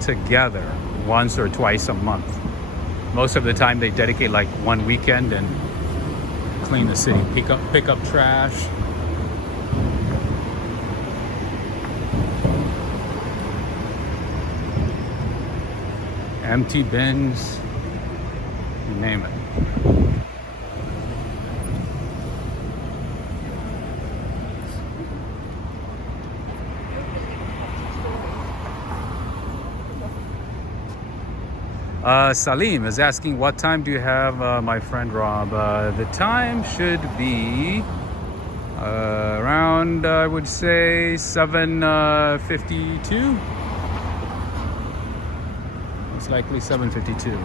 together once or twice a month. Most of the time they dedicate like one weekend and clean the city, pick up trash. Empty bins, you name it. Salim is asking, what time do you have, my friend Rob? The time should be around, I would say, 7:52. It's likely 7:52.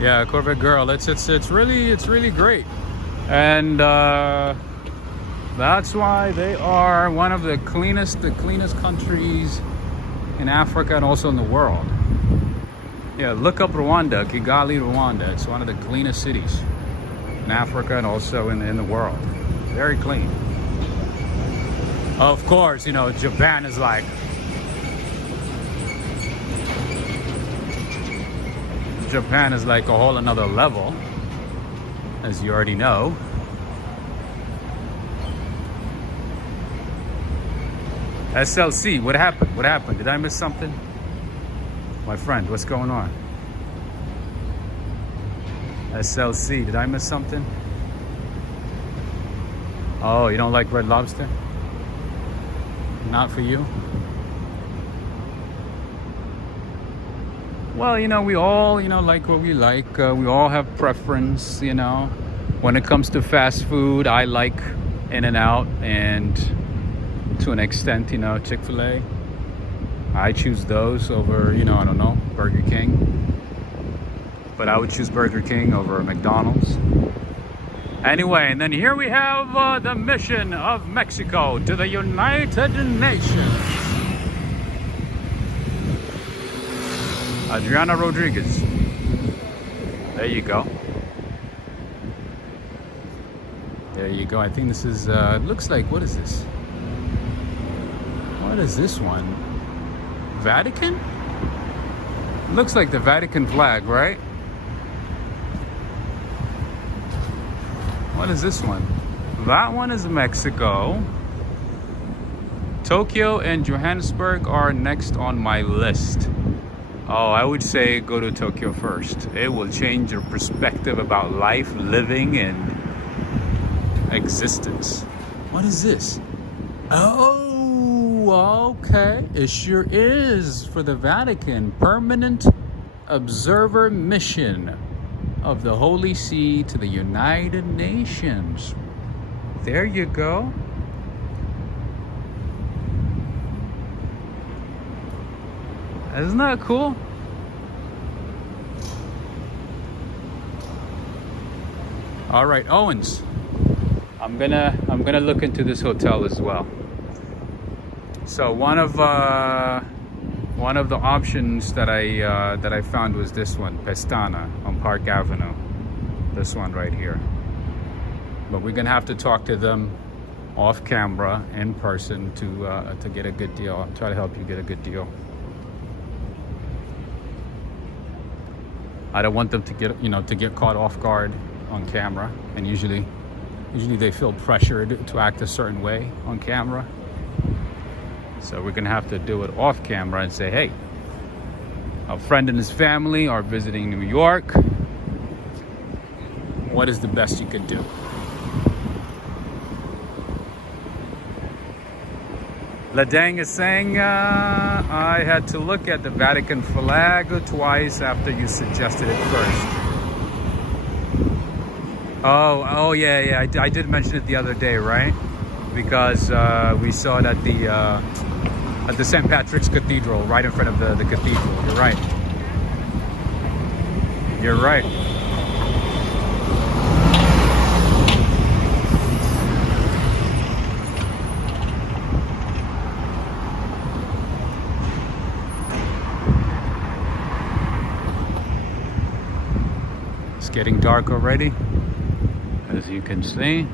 Yeah, Corvette Girl, it's really great, and that's why they are one of the cleanest countries in Africa and also in the world. Yeah, look up Rwanda, Kigali, Rwanda. It's one of the cleanest cities in Africa and also in the world. Very clean. Of course, Japan is like, a whole another level, as you already know. SLC, what happened? What happened? Did I miss something? My friend, what's going on? SLC, did I miss something? Oh, you don't like Red Lobster? Not for you? Well, you know, we all, you know, like what we like. We all have preference, you know. When it comes to fast food, I like In-N-Out and to an extent, you know, Chick-fil-A. I choose those over, you know, I don't know, Burger King. But I would choose Burger King over McDonald's. Anyway, and then here we have the mission of Mexico to the United Nations. Adriana Rodriguez. There you go. There you go. I think this is, looks like, what is this? What is this one? Vatican? Looks like the Vatican flag, right? What is this one? That one is Mexico. Tokyo and Johannesburg are next on my list. Oh, I would say go to Tokyo first. It will change your perspective about life, living, and existence. What is this? Oh, okay. It sure is for the Vatican. Permanent observer mission of the Holy See to the United Nations. There you go. Isn't that cool? All right, Owens. I'm gonna look into this hotel as well. So one of the options that I found was this one, Pestana on Park Avenue. This one right here. But we're gonna have to talk to them off camera, in person, to get a good deal. I'll try to help you get a good deal. I don't want them to get caught off guard on camera, and usually they feel pressured to act a certain way on camera. So we're gonna have to do it off camera and say, hey, a friend and his family are visiting New York. What is the best you could do? Ladang is saying, I had to look at the Vatican flag twice after you suggested it first. Oh yeah, I did mention it the other day, right? Because we saw it at the St. Patrick's Cathedral, right in front of the cathedral. You're right. You're right. It's getting dark already, as you can see.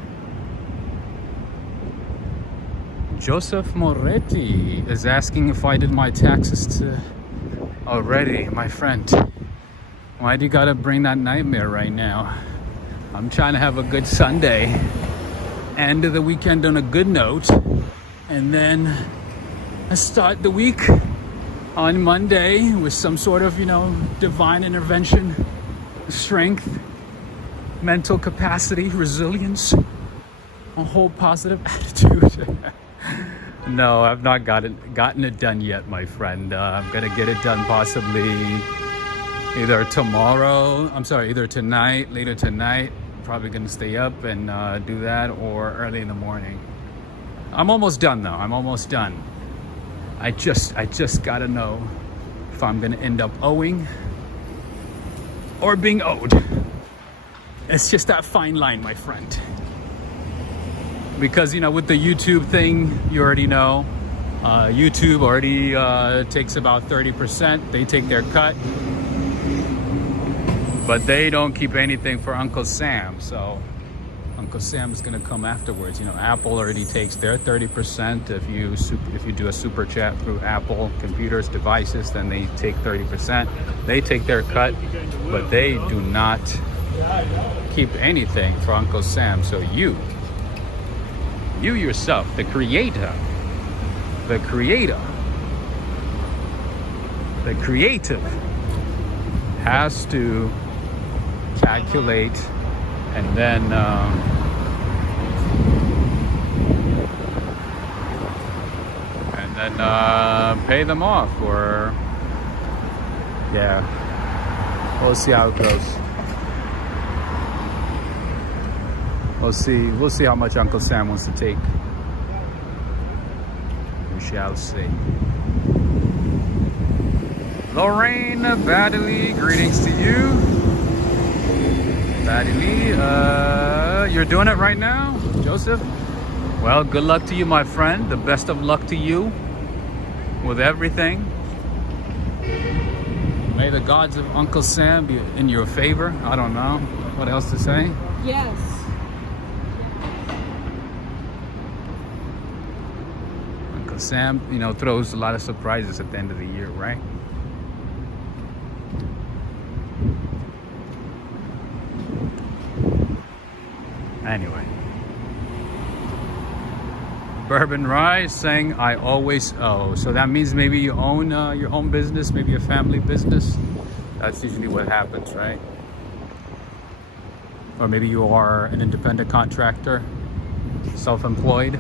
Joseph Moretti is asking if I did my taxes already. My friend, why do you gotta bring that nightmare right now? I'm trying to have a good Sunday, end of the weekend on a good note, and then I start the week on Monday with some sort of, divine intervention, strength, mental capacity, resilience, a whole positive attitude. No, I've not gotten it done yet, my friend. I'm gonna get it done possibly either tonight, later tonight. Probably gonna stay up and do that, or early in the morning. I'm almost done though. I'm almost done. I just gotta know if I'm gonna end up owing or being owed. It's just that fine line, my friend. Because, with the YouTube thing, you already know, YouTube already takes about 30%. They take their cut. But they don't keep anything for Uncle Sam. So Uncle Sam is going to come afterwards. Apple already takes their 30%. If you do a super chat through Apple computers, devices, then they take 30%. They take their cut, but they do not keep anything for Uncle Sam. So you yourself, the creator the creator, the creative, has to calculate and then pay them off, or yeah, we'll see how it goes. We'll see how much Uncle Sam wants to take. We shall see. Lorraine Badley, greetings to you. Badley, you're doing it right now, Joseph? Well, good luck to you, my friend. The best of luck to you with everything. May the gods of Uncle Sam be in your favor. I don't know what else to say. Yes. Uncle Sam, you know, throws a lot of surprises at the end of the year, right? Anyway. Bourbon Rye saying, I always owe. So that means maybe you own your own business, maybe a family business. That's usually what happens, right? Or maybe you are an independent contractor, self-employed.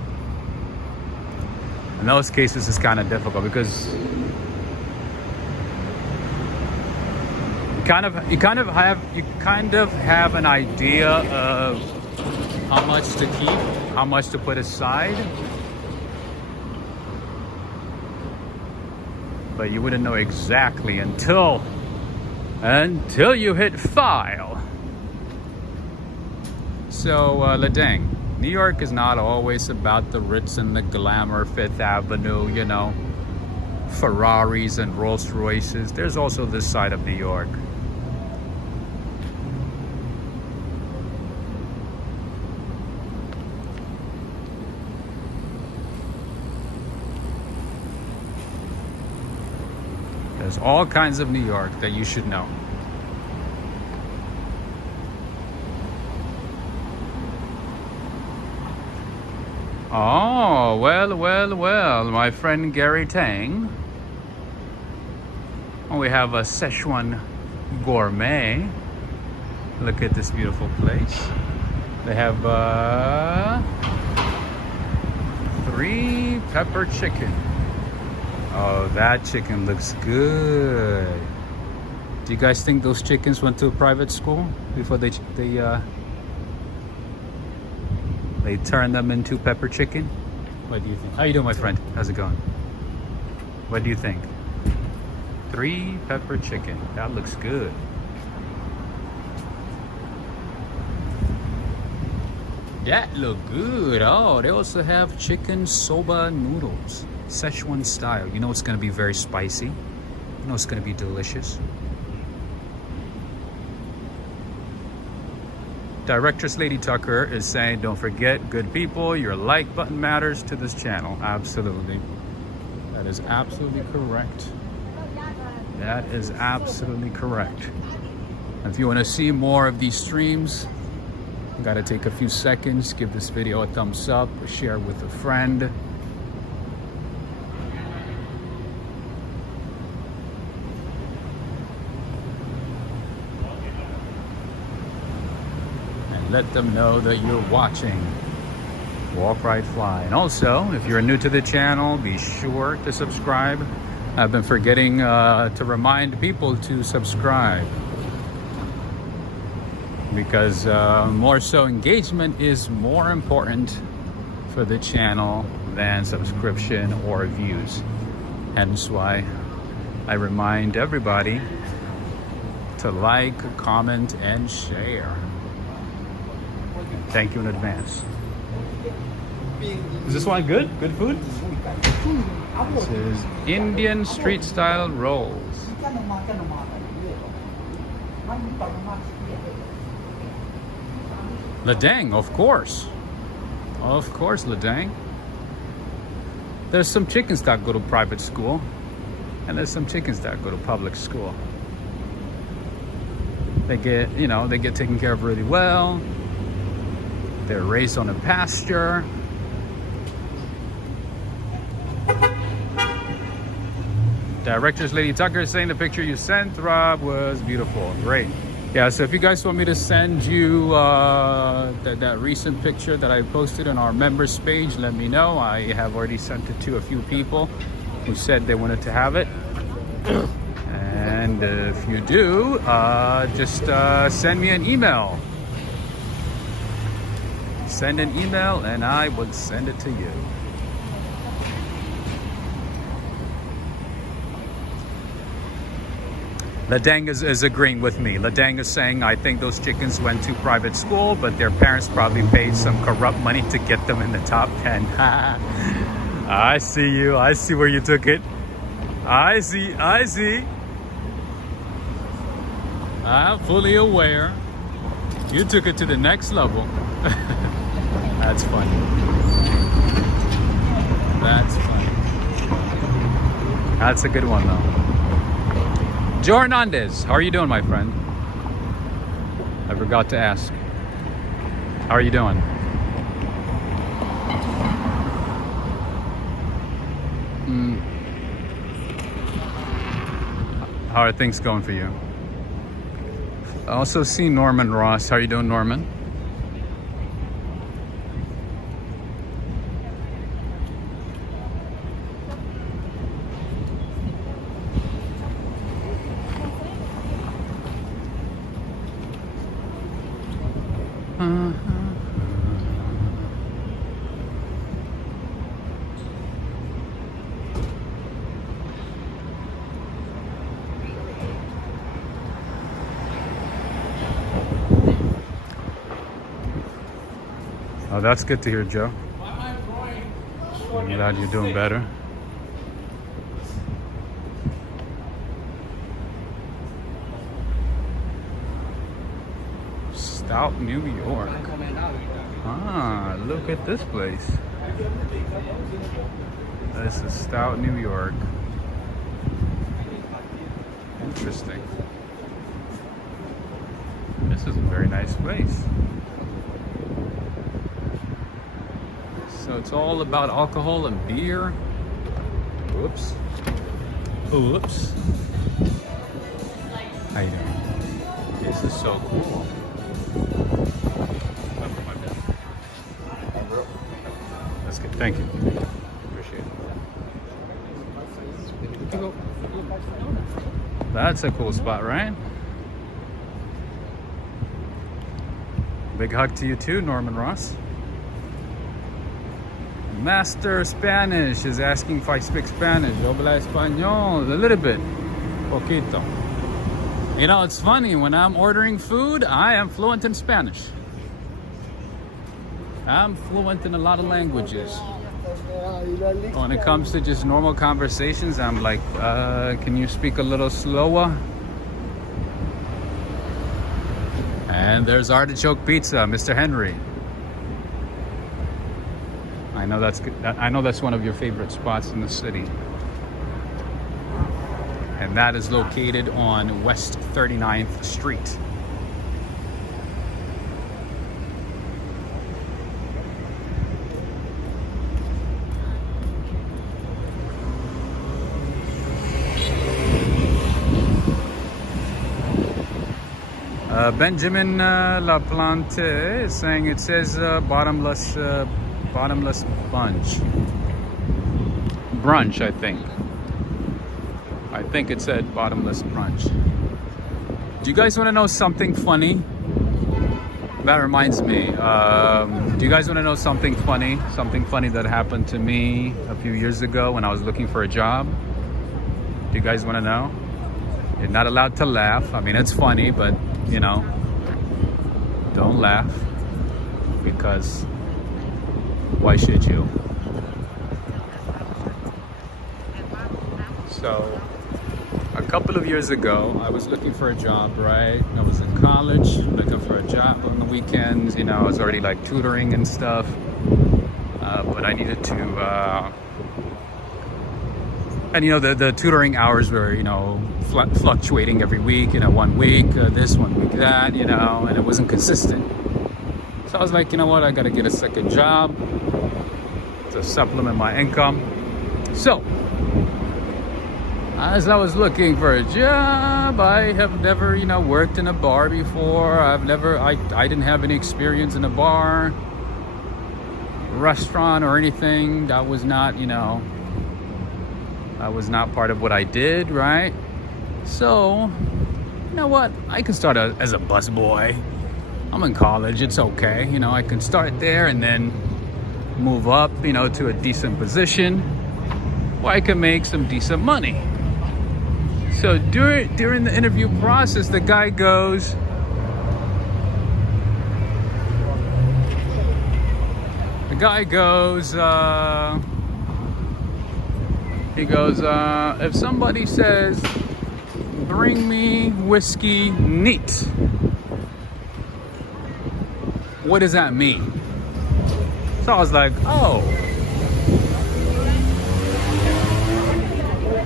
In those cases, it's kind of difficult because you kind of have an idea of how much to keep, how much to put aside, but you wouldn't know exactly until you hit file. So, Ladang, New York is not always about the Ritz and the glamour, Fifth Avenue, you know, Ferraris and Rolls Royces. There's also this side of New York. There's all kinds of New York that you should know. Oh, well, my friend Gary Tang. Oh, we have a Szechuan gourmet. Look at this beautiful place. They have 3 pepper chicken. Oh, that chicken looks good. Do you guys think those chickens went to a private school before they turned them into pepper chicken? What do you think? How you doing, my friend? How's it going? What do you think? 3 pepper chicken. That looks good. That look good. Oh, they also have chicken soba noodles. Szechuan style. You know it's going to be very spicy. You know it's going to be delicious. Directress Lady Tucker is saying, don't forget, good people, your like button matters to this channel. Absolutely. That is absolutely correct. That is absolutely correct. If you want to see more of these streams, you got to take a few seconds, give this video a thumbs up, or share with a friend. Let them know that you're watching Walk, Ride, Fly. And also, if you're new to the channel, be sure to subscribe. I've been forgetting to remind people to subscribe, because more so engagement is more important for the channel than subscription or views. Hence why I remind everybody to like, comment, and share. Thank you in advance. Is this one good? Good food? This is Indian street style rolls. Ladang, of course. Of course, Ladang. There's some chickens that go to private school, and there's some chickens that go to public school. They get, you know, they get taken care of really well. They're raised on a pasture. Director's Lady Tucker saying the picture you sent, Rob, was beautiful. Great. Yeah, so if you guys want me to send you that recent picture that I posted on our members page, let me know. I have already sent it to a few people who said they wanted to have it. And if you do, just send me an email. Send an email and I will send it to you. Ladang is agreeing with me. Ladang is saying, I think those chickens went to private school, but their parents probably paid some corrupt money to get them in the top 10. I see you. I see where you took it. I see. I'm fully aware. You took it to the next level. That's funny. That's funny. That's a good one, though. Joe Hernandez, how are you doing, my friend? I forgot to ask. How are you doing? How are things going for you? I also see Norman Ross. How are you doing, Norman? Oh, that's good to hear, Joe. I'm glad you're doing better. Stout, New York. Ah, look at this place. This is Stout, New York. Interesting. This is a very nice place. So it's all about alcohol and beer. Whoops. Oops. How you doing? This is so cool. That's good. Thank you. Appreciate it. That's a cool spot, right? Big hug to you too, Norman Ross. Master Spanish is asking if I speak Spanish. Yo hablo español a little bit. Poquito. You know, it's funny. When I'm ordering food, I am fluent in Spanish. I'm fluent in a lot of languages. When it comes to just normal conversations, I'm like, can you speak a little slower? And there's Artichoke Pizza, Mr. Henry. I know that's one of your favorite spots in the city. And that is located on West 39th Street. Benjamin Laplante is saying it says bottomless brunch, I think. I think it said bottomless brunch. Do you guys want to know something funny? That reminds me. Do you guys want to know something funny? Something funny that happened to me a few years ago when I was looking for a job? Do you guys want to know? You're not allowed to laugh. I mean, it's funny, but you know, don't laugh, because why should you? So a couple of years ago, I was looking for a job, right? I was in college looking for a job on the weekends. You know, I was already like tutoring and stuff, but I needed to and you know, the tutoring hours were, you know, fluctuating every week. You know, 1 week this, 1 week that, you know, and it wasn't consistent. So I was like, you know what, I gotta get a second job to supplement my income. So As I was looking for a job, I have never, worked in a bar before. I didn't have any experience in a bar, restaurant, or anything. That was not, that was not part of what I did, right? So, you know what? I can start as a busboy. I'm in college, it's okay. I can start there and then move up, to a decent position where I can make some decent money. So during the interview process, the guy goes, if somebody says, bring me whiskey neat, what does that mean? So I was like, oh.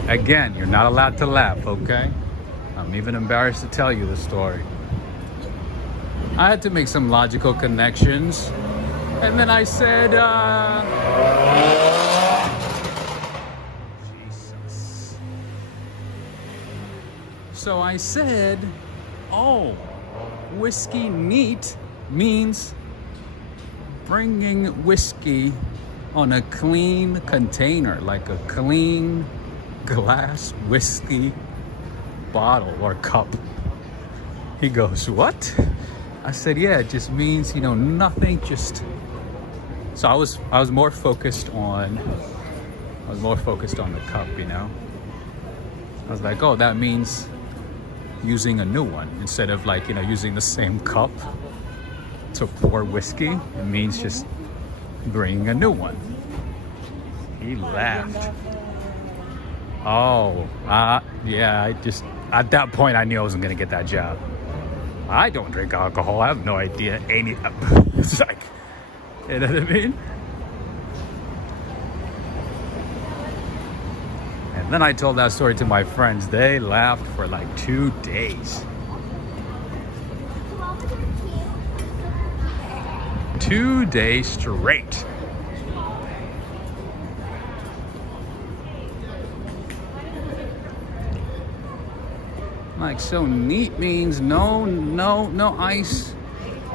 Again, you're not allowed to laugh, okay? I'm even embarrassed to tell you the story. I had to make some logical connections. And then I said, Jesus. So I said, oh, whiskey neat means bringing whiskey on a clean container, like a clean glass whiskey bottle or cup. He goes, what? I said, yeah, it just means, nothing, just. So I was more focused on the cup, I was like, oh, that means using a new one instead of using the same cup to pour whiskey. It means just bringing a new one. He laughed. Oh, yeah, at that point I knew I wasn't gonna get that job. I don't drink alcohol. I have no idea it's like, you know what I mean? And then I told that story to my friends. They laughed for like 2 days. 2 days straight. Like, so neat means no ice,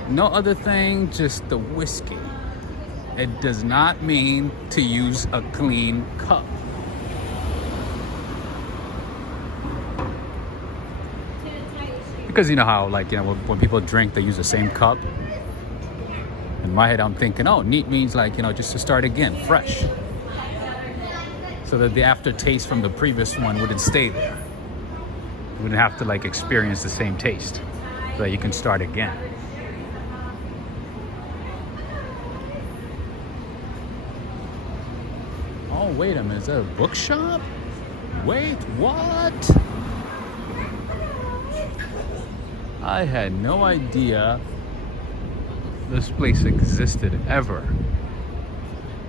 no other thing, just the whiskey. It does not mean to use a clean cup. Because you know how, when people drink, they use the same cup. In my head, I'm thinking, oh, neat means just to start again, fresh. So that the aftertaste from the previous one wouldn't stay there. You wouldn't have to experience the same taste, so that you can start again. Oh, wait a minute, is that a bookshop? Wait, what? I had no idea this place existed ever.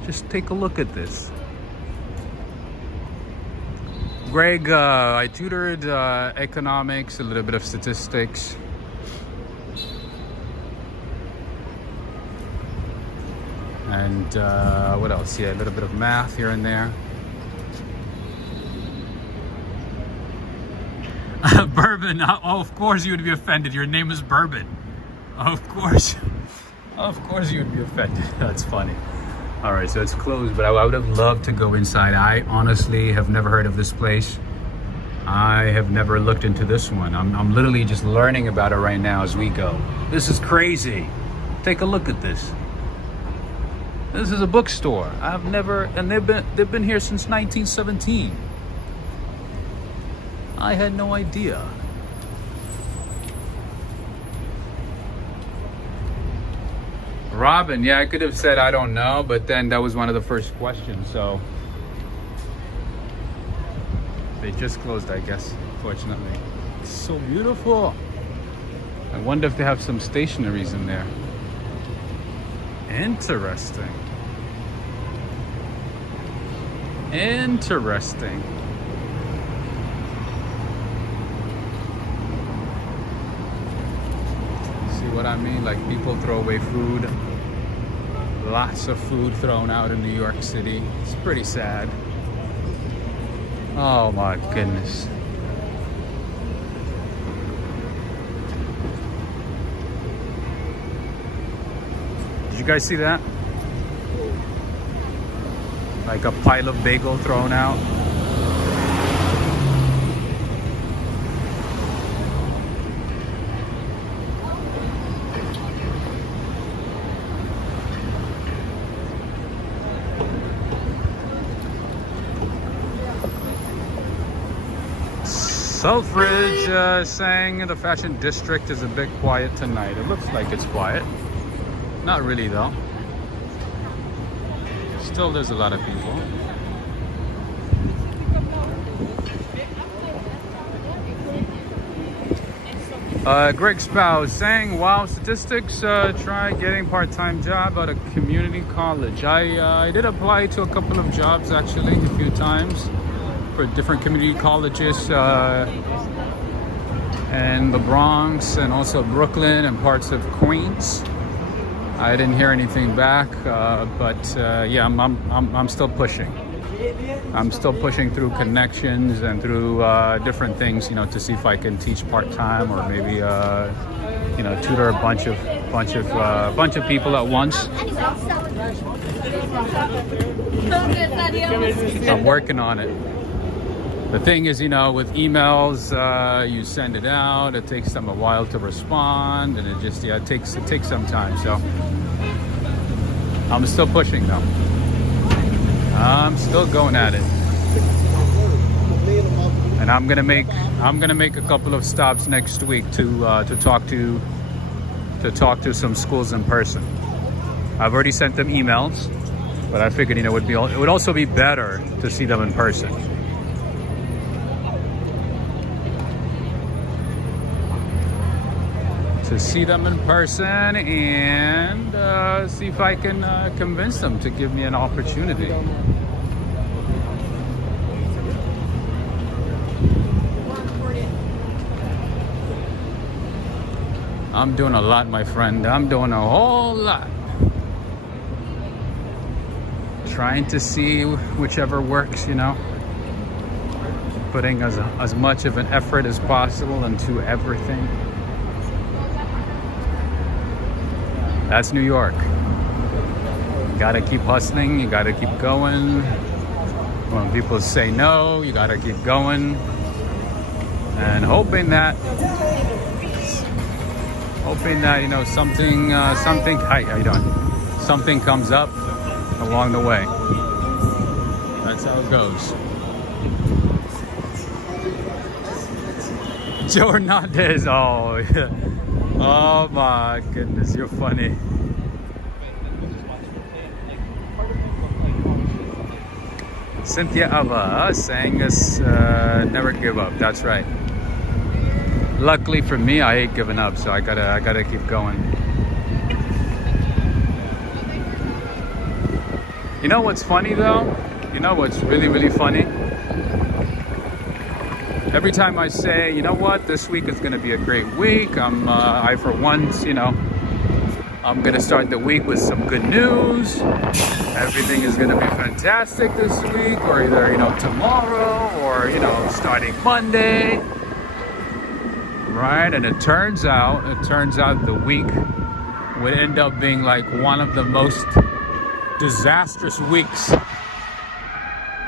Just take a look at this. Greg, I tutored economics, a little bit of statistics. And what else? Yeah, a little bit of math here and there. Bourbon. Oh, of course you would be offended. Your name is Bourbon. Of course. Of course you would be offended. That's funny. All right, so it's closed, but I would have loved to go inside. I honestly have never heard of this place. I have never looked into this one. I'm literally just learning about it right now as we go. This is crazy. Take a look at this. This is a bookstore. And they've been here since 1917. I had no idea. Robin, yeah, I could have said I don't know, but then that was one of the first questions, so they just closed, I guess, fortunately. It's so beautiful. I wonder if they have some stationaries in there. Interesting. Interesting. See what I mean? Like, people throw away food. Lots of food thrown out in New York City. It's pretty sad. Oh my goodness. Did you guys see that? Like a pile of bagel thrown out. Selfridge saying the fashion district is a bit quiet tonight. It looks like it's quiet. Not really though. Still there's a lot of people. Greg Spouse saying, wow, statistics, try getting part-time job at a community college. I did apply to a couple of jobs actually a few times for different community colleges in the Bronx and also Brooklyn and parts of Queens. I didn't hear anything back, but yeah, I'm still pushing. I'm still pushing through connections and through different things, you know, to see if I can teach part-time or maybe you know, tutor a bunch of people at once. I'm working on it. The thing is, you know, with emails, you send it out, it takes them a while to respond, and it just, yeah, it takes some time. So I'm still pushing though. I'm still going at it. And I'm gonna make a couple of stops next week to talk to some schools in person. I've already sent them emails, but I figured, you know, it would also be better to see them in person. To see them in person and see if I can convince them to give me an opportunity. I'm doing a lot, my friend. I'm doing a whole lot. Trying to see whichever works, you know. Putting as much of an effort as possible into everything. That's New York. You gotta keep hustling, you gotta keep going. When people say no, you gotta keep going. And hoping that, you know, something, hi, how you doing? Something comes up along the way. That's how it goes. Joe Hernandez, oh, yeah. Oh my goodness, you're funny. Cynthia Ava saying us never give up. That's right. Luckily for me, I hate giving up, so I gotta keep going. You know what's funny though? You know what's really funny? Every time I say, you know what, this week is going to be a great week, I for once, you know, I'm going to start the week with some good news. Everything is going to be fantastic this week, or either, you know, tomorrow, or, you know, starting Monday. Right? And it turns out the week would end up being like one of the most disastrous weeks,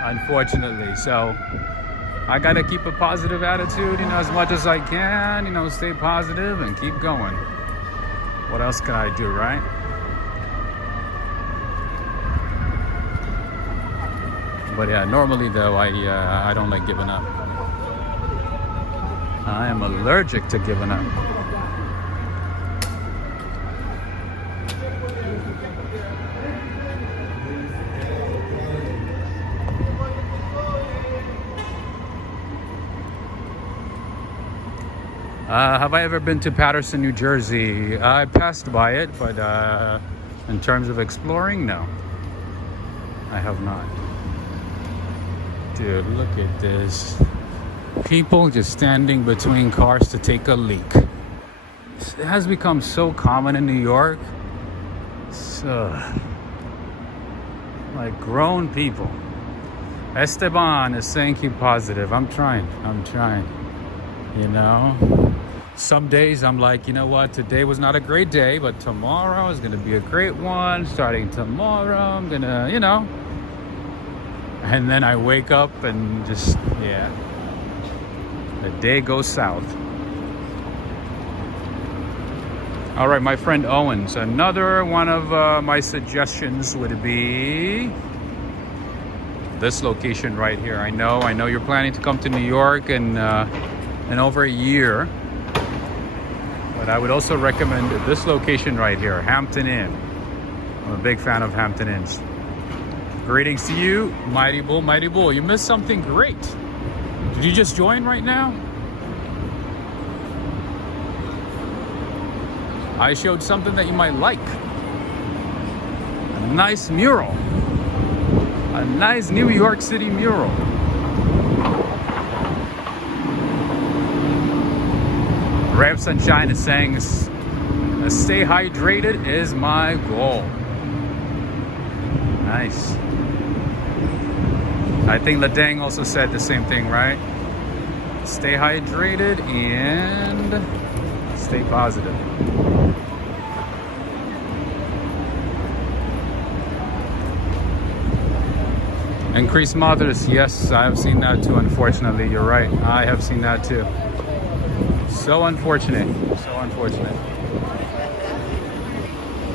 unfortunately. So I gotta keep a positive attitude, you know, as much as I can, you know, stay positive and keep going. What else can I do, right? But yeah, normally though, I don't like giving up. I am allergic to giving up. Have I ever been to Paterson, New Jersey? I passed by it, but in terms of exploring, no. I have not. Dude, look at this. People just standing between cars to take a leak. It has become so common in New York. So, like grown people Esteban is saying keep positive. I'm trying. You know, some days I'm like, you know what, today was not a great day, but tomorrow is gonna be a great one. Starting tomorrow, I'm gonna, you know. And then I wake up and just, yeah, the day goes south. All right, my friend Owens, another one of my suggestions would be this location right here. I know you're planning to come to New York in over a year, but I would also recommend this location right here, Hampton Inn. I'm a big fan of Hampton Inns. Greetings to you, Mighty Bull, Mighty Bull. You missed something great. Did you just join right now? I showed something that you might like. A nice mural. A nice New York City mural. Rev Sunshine is saying, stay hydrated is my goal. Nice. I think Ladang also said the same thing, right? Stay hydrated and stay positive. Increased mothers, yes, I have seen that too, unfortunately. You're right, I have seen that too. So unfortunate, so unfortunate.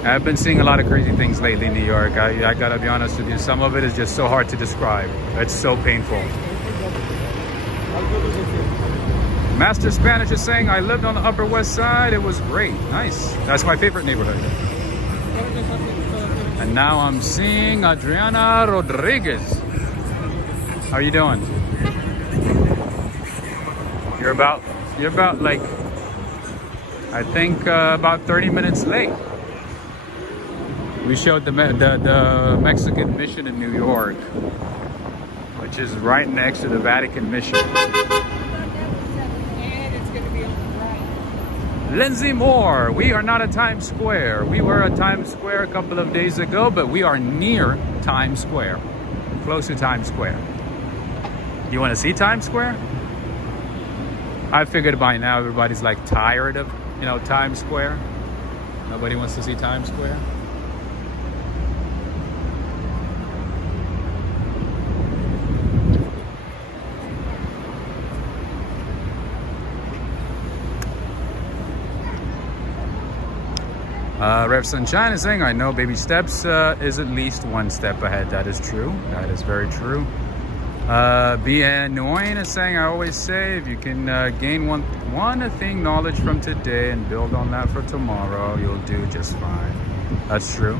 I've been seeing a lot of crazy things lately in New York. I gotta be honest with you, some of it is just so hard to describe. It's so painful. Master Spanish is saying, I lived on the Upper West Side, it was great, nice. That's my favorite neighborhood. And now I'm seeing Adriana Rodriguez. How are you doing? You're about like, I think about 30 minutes late. We showed the Mexican mission in New York, which is right next to the Vatican mission. And it's going to be on the right. Lindsay Moore, we are not at Times Square. We were at Times Square a couple of days ago, but we are near Times Square, close to Times Square. You want to see Times Square? I figured by now everybody's like tired of, you know, Times Square. Nobody wants to see Times Square. Rev Sunshine is saying, I know baby steps is at least one step ahead. That is true. That is very true. BN Nguyen is saying, I always say, if you can gain one thing knowledge from today and build on that for tomorrow, you'll do just fine. That's true.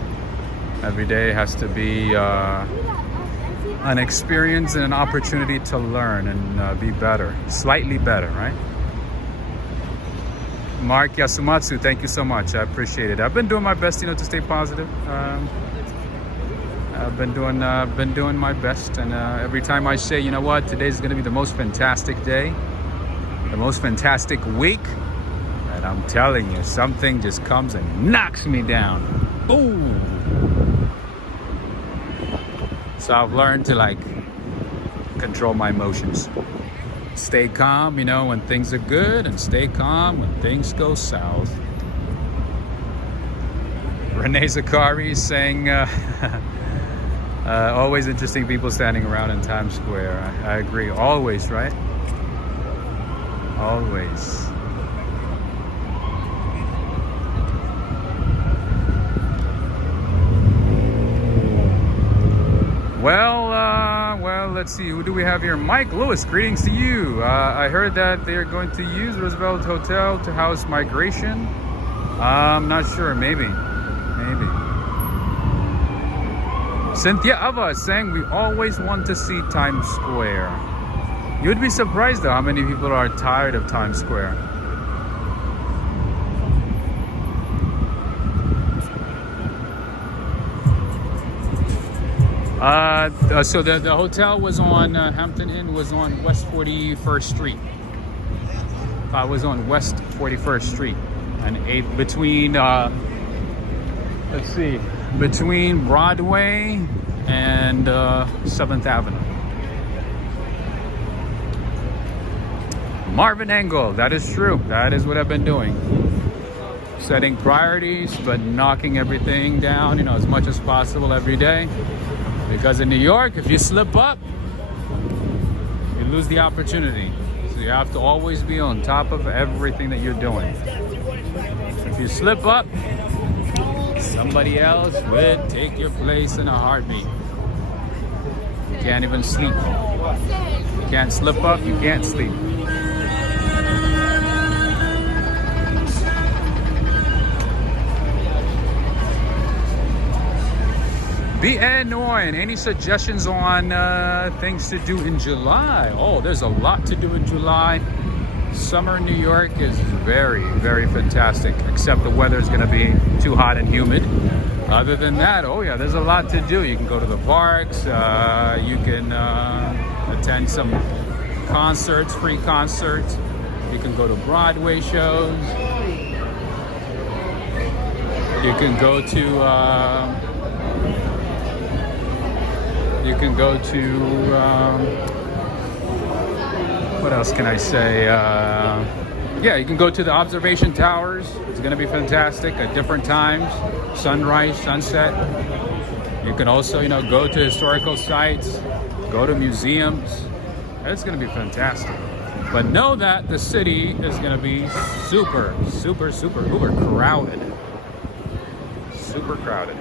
Every day has to be an experience and an opportunity to learn and be better, slightly better, right? Mark Yasumatsu, thank you so much. I appreciate it. I've been doing my best, you know, to stay positive. I've been doing my best, and every time I say, you know what, today's going to be the most fantastic day, the most fantastic week, and I'm telling you, something just comes and knocks me down. Boom! So I've learned to like control my emotions. Stay calm, you know, when things are good, and stay calm when things go south. Renee Zakari is saying, always interesting people standing around in Times Square. I agree. Always, right? Always. Well, let's see. Who do we have here? Mike Lewis, greetings to you. I heard that they're going to use Roosevelt Hotel to house migration. I'm not sure. Maybe. Cynthia Ava is saying, we always want to see Times Square. You'd be surprised though how many people are tired of Times Square. So the hotel was on Hampton Inn was on West 41st Street. I was on West 41st Street, and between let's see, between Broadway and 7th Avenue. Marvin Engel, that is true. That is what I've been doing. Setting priorities, but knocking everything down, you know, as much as possible every day. Because in New York, if you slip up, you lose the opportunity. So you have to always be on top of everything that you're doing. If you slip up, somebody else will take your place in a heartbeat. You can't even sleep. You can't slip up, you can't sleep. BN Nguyen, any suggestions on things to do in July? Oh, there's a lot to do in July. Summer in New York is very, very fantastic, except the weather is going to be too hot and humid. Other than that, oh yeah, there's a lot to do. You can go to the parks, you can attend some concerts, free concerts. You can go to Broadway shows. You can go to what else can I say? Yeah, you can go to the observation towers. It's going to be fantastic at different times. Sunrise, sunset. You can also, you know, go to historical sites, go to museums. It's going to be fantastic. But know that the city is going to be super, super, super, uber crowded. Super crowded.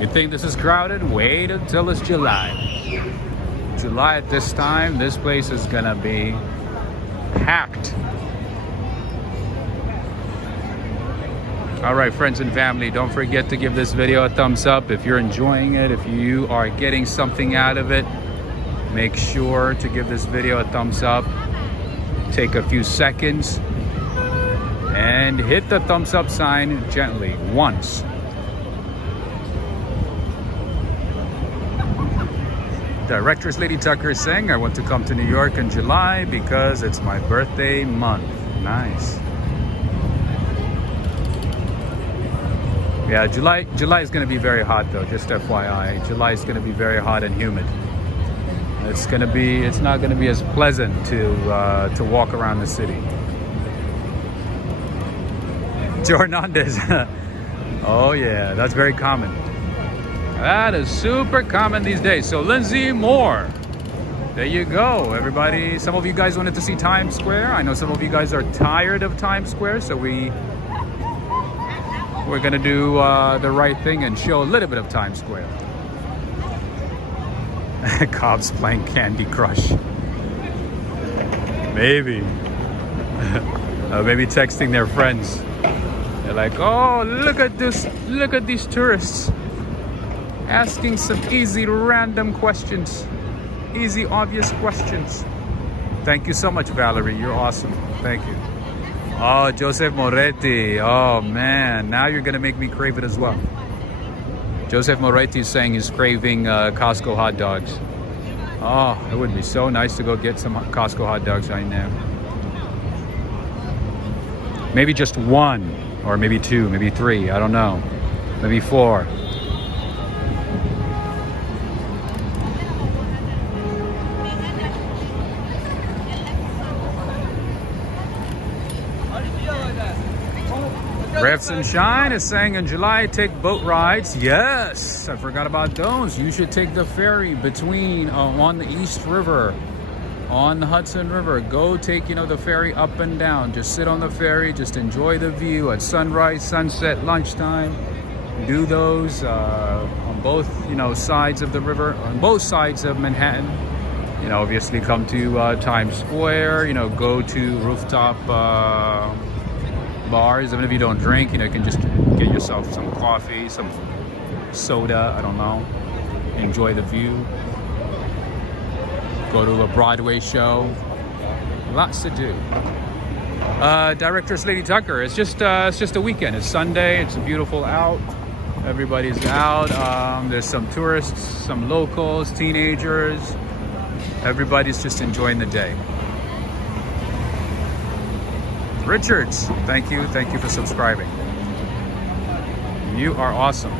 You think this is crowded? Wait until it's July. July at this time, this place is gonna be packed. All right, friends and family, don't forget to give this video a thumbs up if you're enjoying it. If you are getting something out of it, make sure to give this video a thumbs up. Take a few seconds and hit the thumbs up sign gently once. Directress Lady Tucker is saying, I want to come to New York in July because it's my birthday month. Nice. Yeah, July is going to be very hot though, just FYI. July is going to be very hot and humid. It's not going to be as pleasant to walk around the city. Joe Hernandez. Oh yeah, that's very common. That is super common these days. So Lindsay Moore, there you go, everybody. Some of you guys wanted to see Times Square. I know some of you guys are tired of Times Square, so we're gonna do the right thing and show a little bit of Times Square. Cops playing Candy Crush. Maybe. Maybe texting their friends. They're like, oh, look at this, look at these tourists. Asking some easy random questions. Easy obvious questions. Thank you so much, Valerie. You're awesome. Thank you. Oh, Joseph Moretti. Oh man, now you're gonna make me crave it as well. Joseph Moretti is saying he's craving Costco hot dogs. Oh, it would be so nice to go get some Costco hot dogs right now. Maybe just one, or maybe two, maybe three, I don't know. Maybe four. Refs and Shine is saying in July, take boat rides. Yes, I forgot about those. You should take the ferry between on the East River, on the Hudson River. Go take, you know, the ferry up and down. Just sit on the ferry, just enjoy the view at sunrise, sunset, lunchtime. Do those on both, you know, sides of the river, on both sides of Manhattan. You know, obviously come to Times Square. You know, go to rooftop bars. Even if you don't drink, you know, you can just get yourself some coffee, some soda, I don't know, enjoy the view, go to a Broadway show. Lots to do. Directress Lady Tucker, it's just a weekend. It's Sunday, it's beautiful out, everybody's out. There's some tourists, some locals, teenagers. Everybody's just enjoying the day. Richards, thank you for subscribing. You are awesome.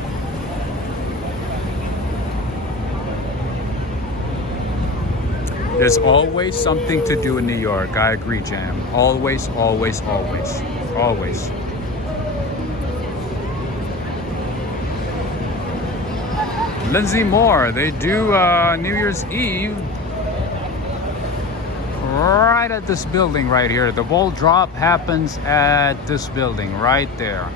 There's always something to do in New York. I agree, Jam. Always, always, always, always. Lindsay Moore, they do New Year's Eve right at this building right here. The ball drop happens at this building right there.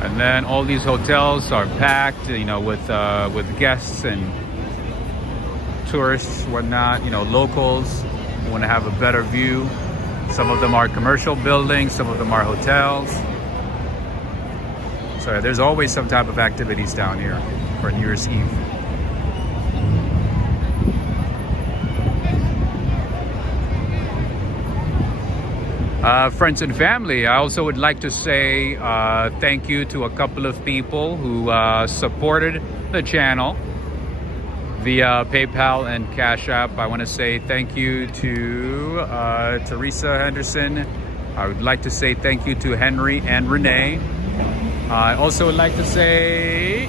And then all these hotels are packed, you know, with guests and tourists, whatnot, you know, locals who want to have a better view. Some of them are commercial buildings, some of them are hotels. So there's always some type of activities down here for New Year's Eve. Friends and family, I also would like to say thank you to a couple of people who supported the channel via PayPal and Cash App. I want to say thank you to Teresa Henderson. I would like to say thank you to Henry and Renee. I also would like to say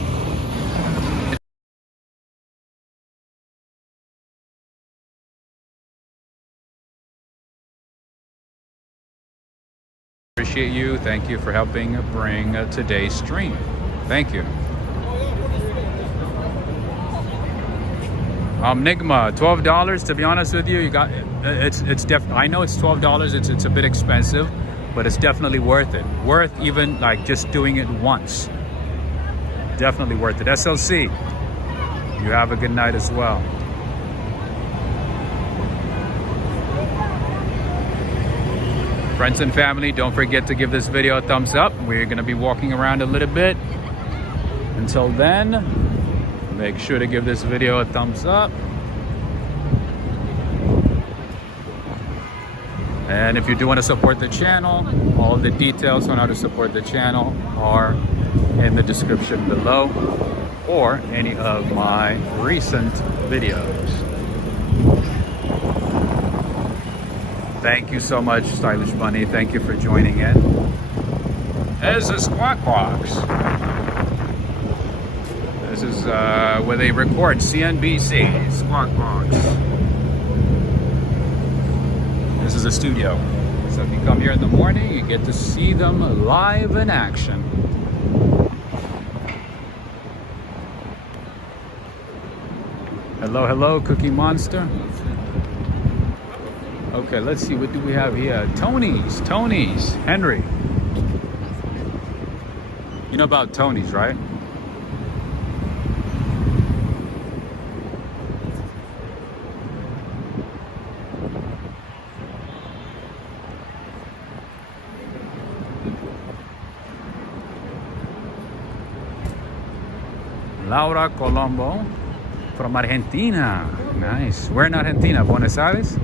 appreciate you. Thank you for helping bring today's stream. Thank you. Nigma, $12. To be honest with you, you got it's I know it's $12. It's a bit expensive, but it's definitely worth it. Worth even like just doing it once. Definitely worth it. SLC, you have a good night as well. Friends and family, don't forget to give this video a thumbs up. We're going to be walking around a little bit. Until then, make sure to give this video a thumbs up. And if you do want to support the channel, all the details on how to support the channel are in the description below, or any of my recent videos. Thank you so much, Stylish Bunny. Thank you for joining in. This is Squawk Box. This is where they record CNBC, Squawk Box. This is a studio. So if you come here in the morning, you get to see them live in action. Hello, hello, Cookie Monster. Okay, let's see, what do we have here? Tony's, Henry. You know about Tony's, right? Laura Colombo from Argentina. Nice. Where in Argentina? Buenos Aires?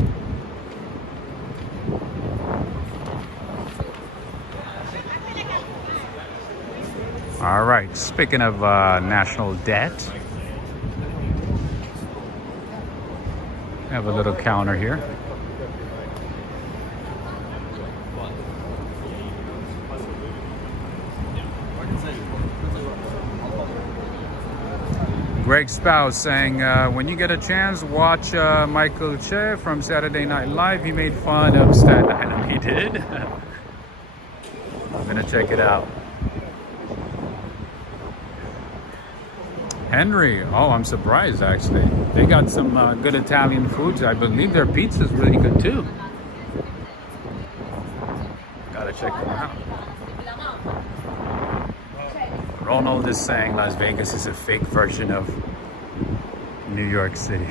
All right, speaking of national debt, I have a little counter here. Greg Spouse saying, when you get a chance, watch Michael Che from Saturday Night Live. He made fun of Staten Island. He did? I'm gonna check it out. Henry, oh, I'm surprised actually. They got some good Italian foods. I believe their pizza's really good too. Gotta check them out. Ronald is saying Las Vegas is a fake version of New York City.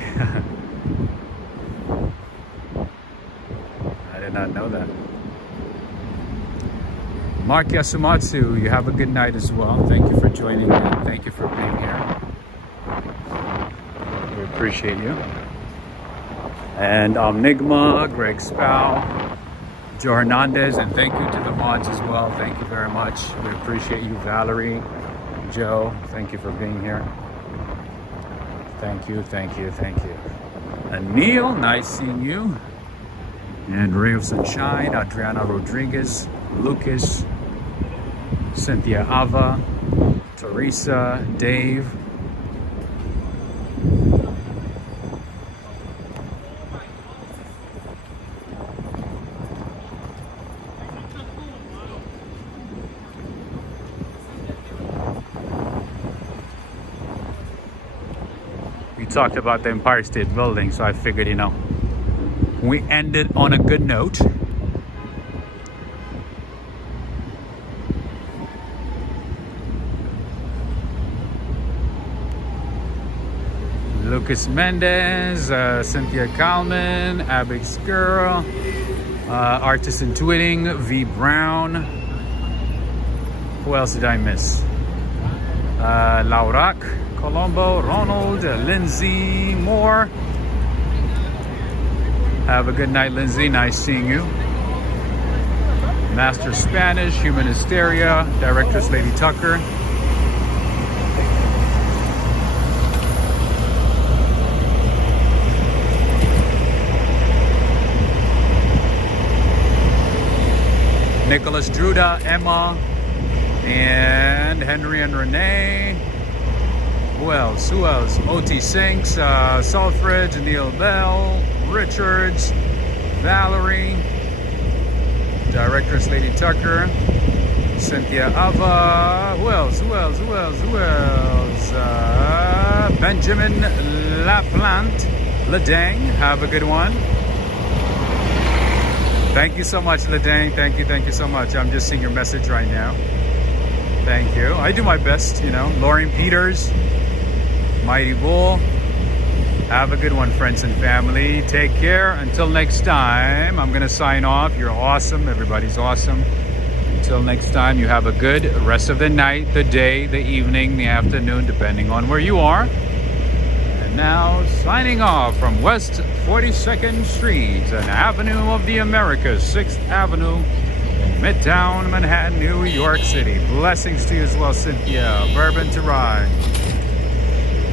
I did not know that. Mark Yasumatsu, you have a good night as well. Thank you for joining me. Thank you for being here. We appreciate you. And Nigma, Greg Spow, Joe Hernandez, and thank you to the mods as well. Thank you very much. We appreciate you, Valerie, Joe. Thank you for being here. Thank you, thank you, thank you. And Neil, nice seeing you. And Ray of Sunshine, Adriana Rodriguez, Lucas, Cynthia Ava, Teresa, Dave, talked about the Empire State Building, so I figured, you know, we ended on a good note. Lucas Mendez, Cynthia Kalman, Abix Girl, Artisan Twitting, V Brown. Who else did I miss? Laurac, Colombo, Ronald, Lindsay Moore. Have a good night, Lindsay. Nice seeing you. Master Spanish, Human Hysteria, Directress Lady Tucker. Nicholas Druda, Emma, and Henry and Renee. Who else? Who else? O.T. Sinks, Salfridge, Neil Bell, Richards, Valerie, Directress Lady Tucker, Cynthia Ava. Who else? Who else? Who else? Who else? Benjamin Laplante, Ledang. Have a good one. Thank you so much, Ledang. Thank you so much. I'm just seeing your message right now. Thank you. I do my best, you know. Lauren Peters, Mighty Bull. Have a good one, friends and family. Take care. Until next time, I'm going to sign off. You're awesome. Everybody's awesome. Until next time, you have a good rest of the night, the day, the evening, the afternoon, depending on where you are. And now, signing off from West 42nd Street, an avenue of the Americas, 6th Avenue, Midtown Manhattan, New York City. Blessings to you as well, Cynthia. Bourbon to ride.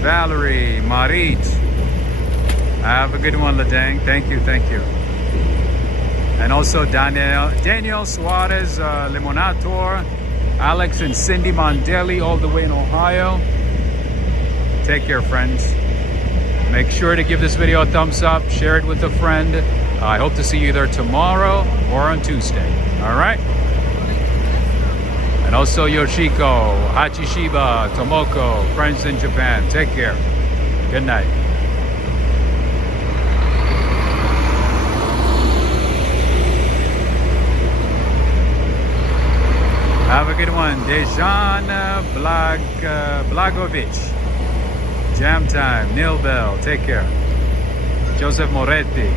Valerie, Marit. Have a good one, Ledang. Thank you, thank you. And also Daniel Suarez, Limonator, Alex and Cindy Mondelli, all the way in Ohio. Take care, friends. Make sure to give this video a thumbs up, share it with a friend. I hope to see you either tomorrow or on Tuesday. All right? And also Yoshiko, Hachishiba, Tomoko, friends in Japan. Take care. Good night. Have a good one. Dejan Blagovic. Jam time. Neil Bell. Take care. Joseph Moretti.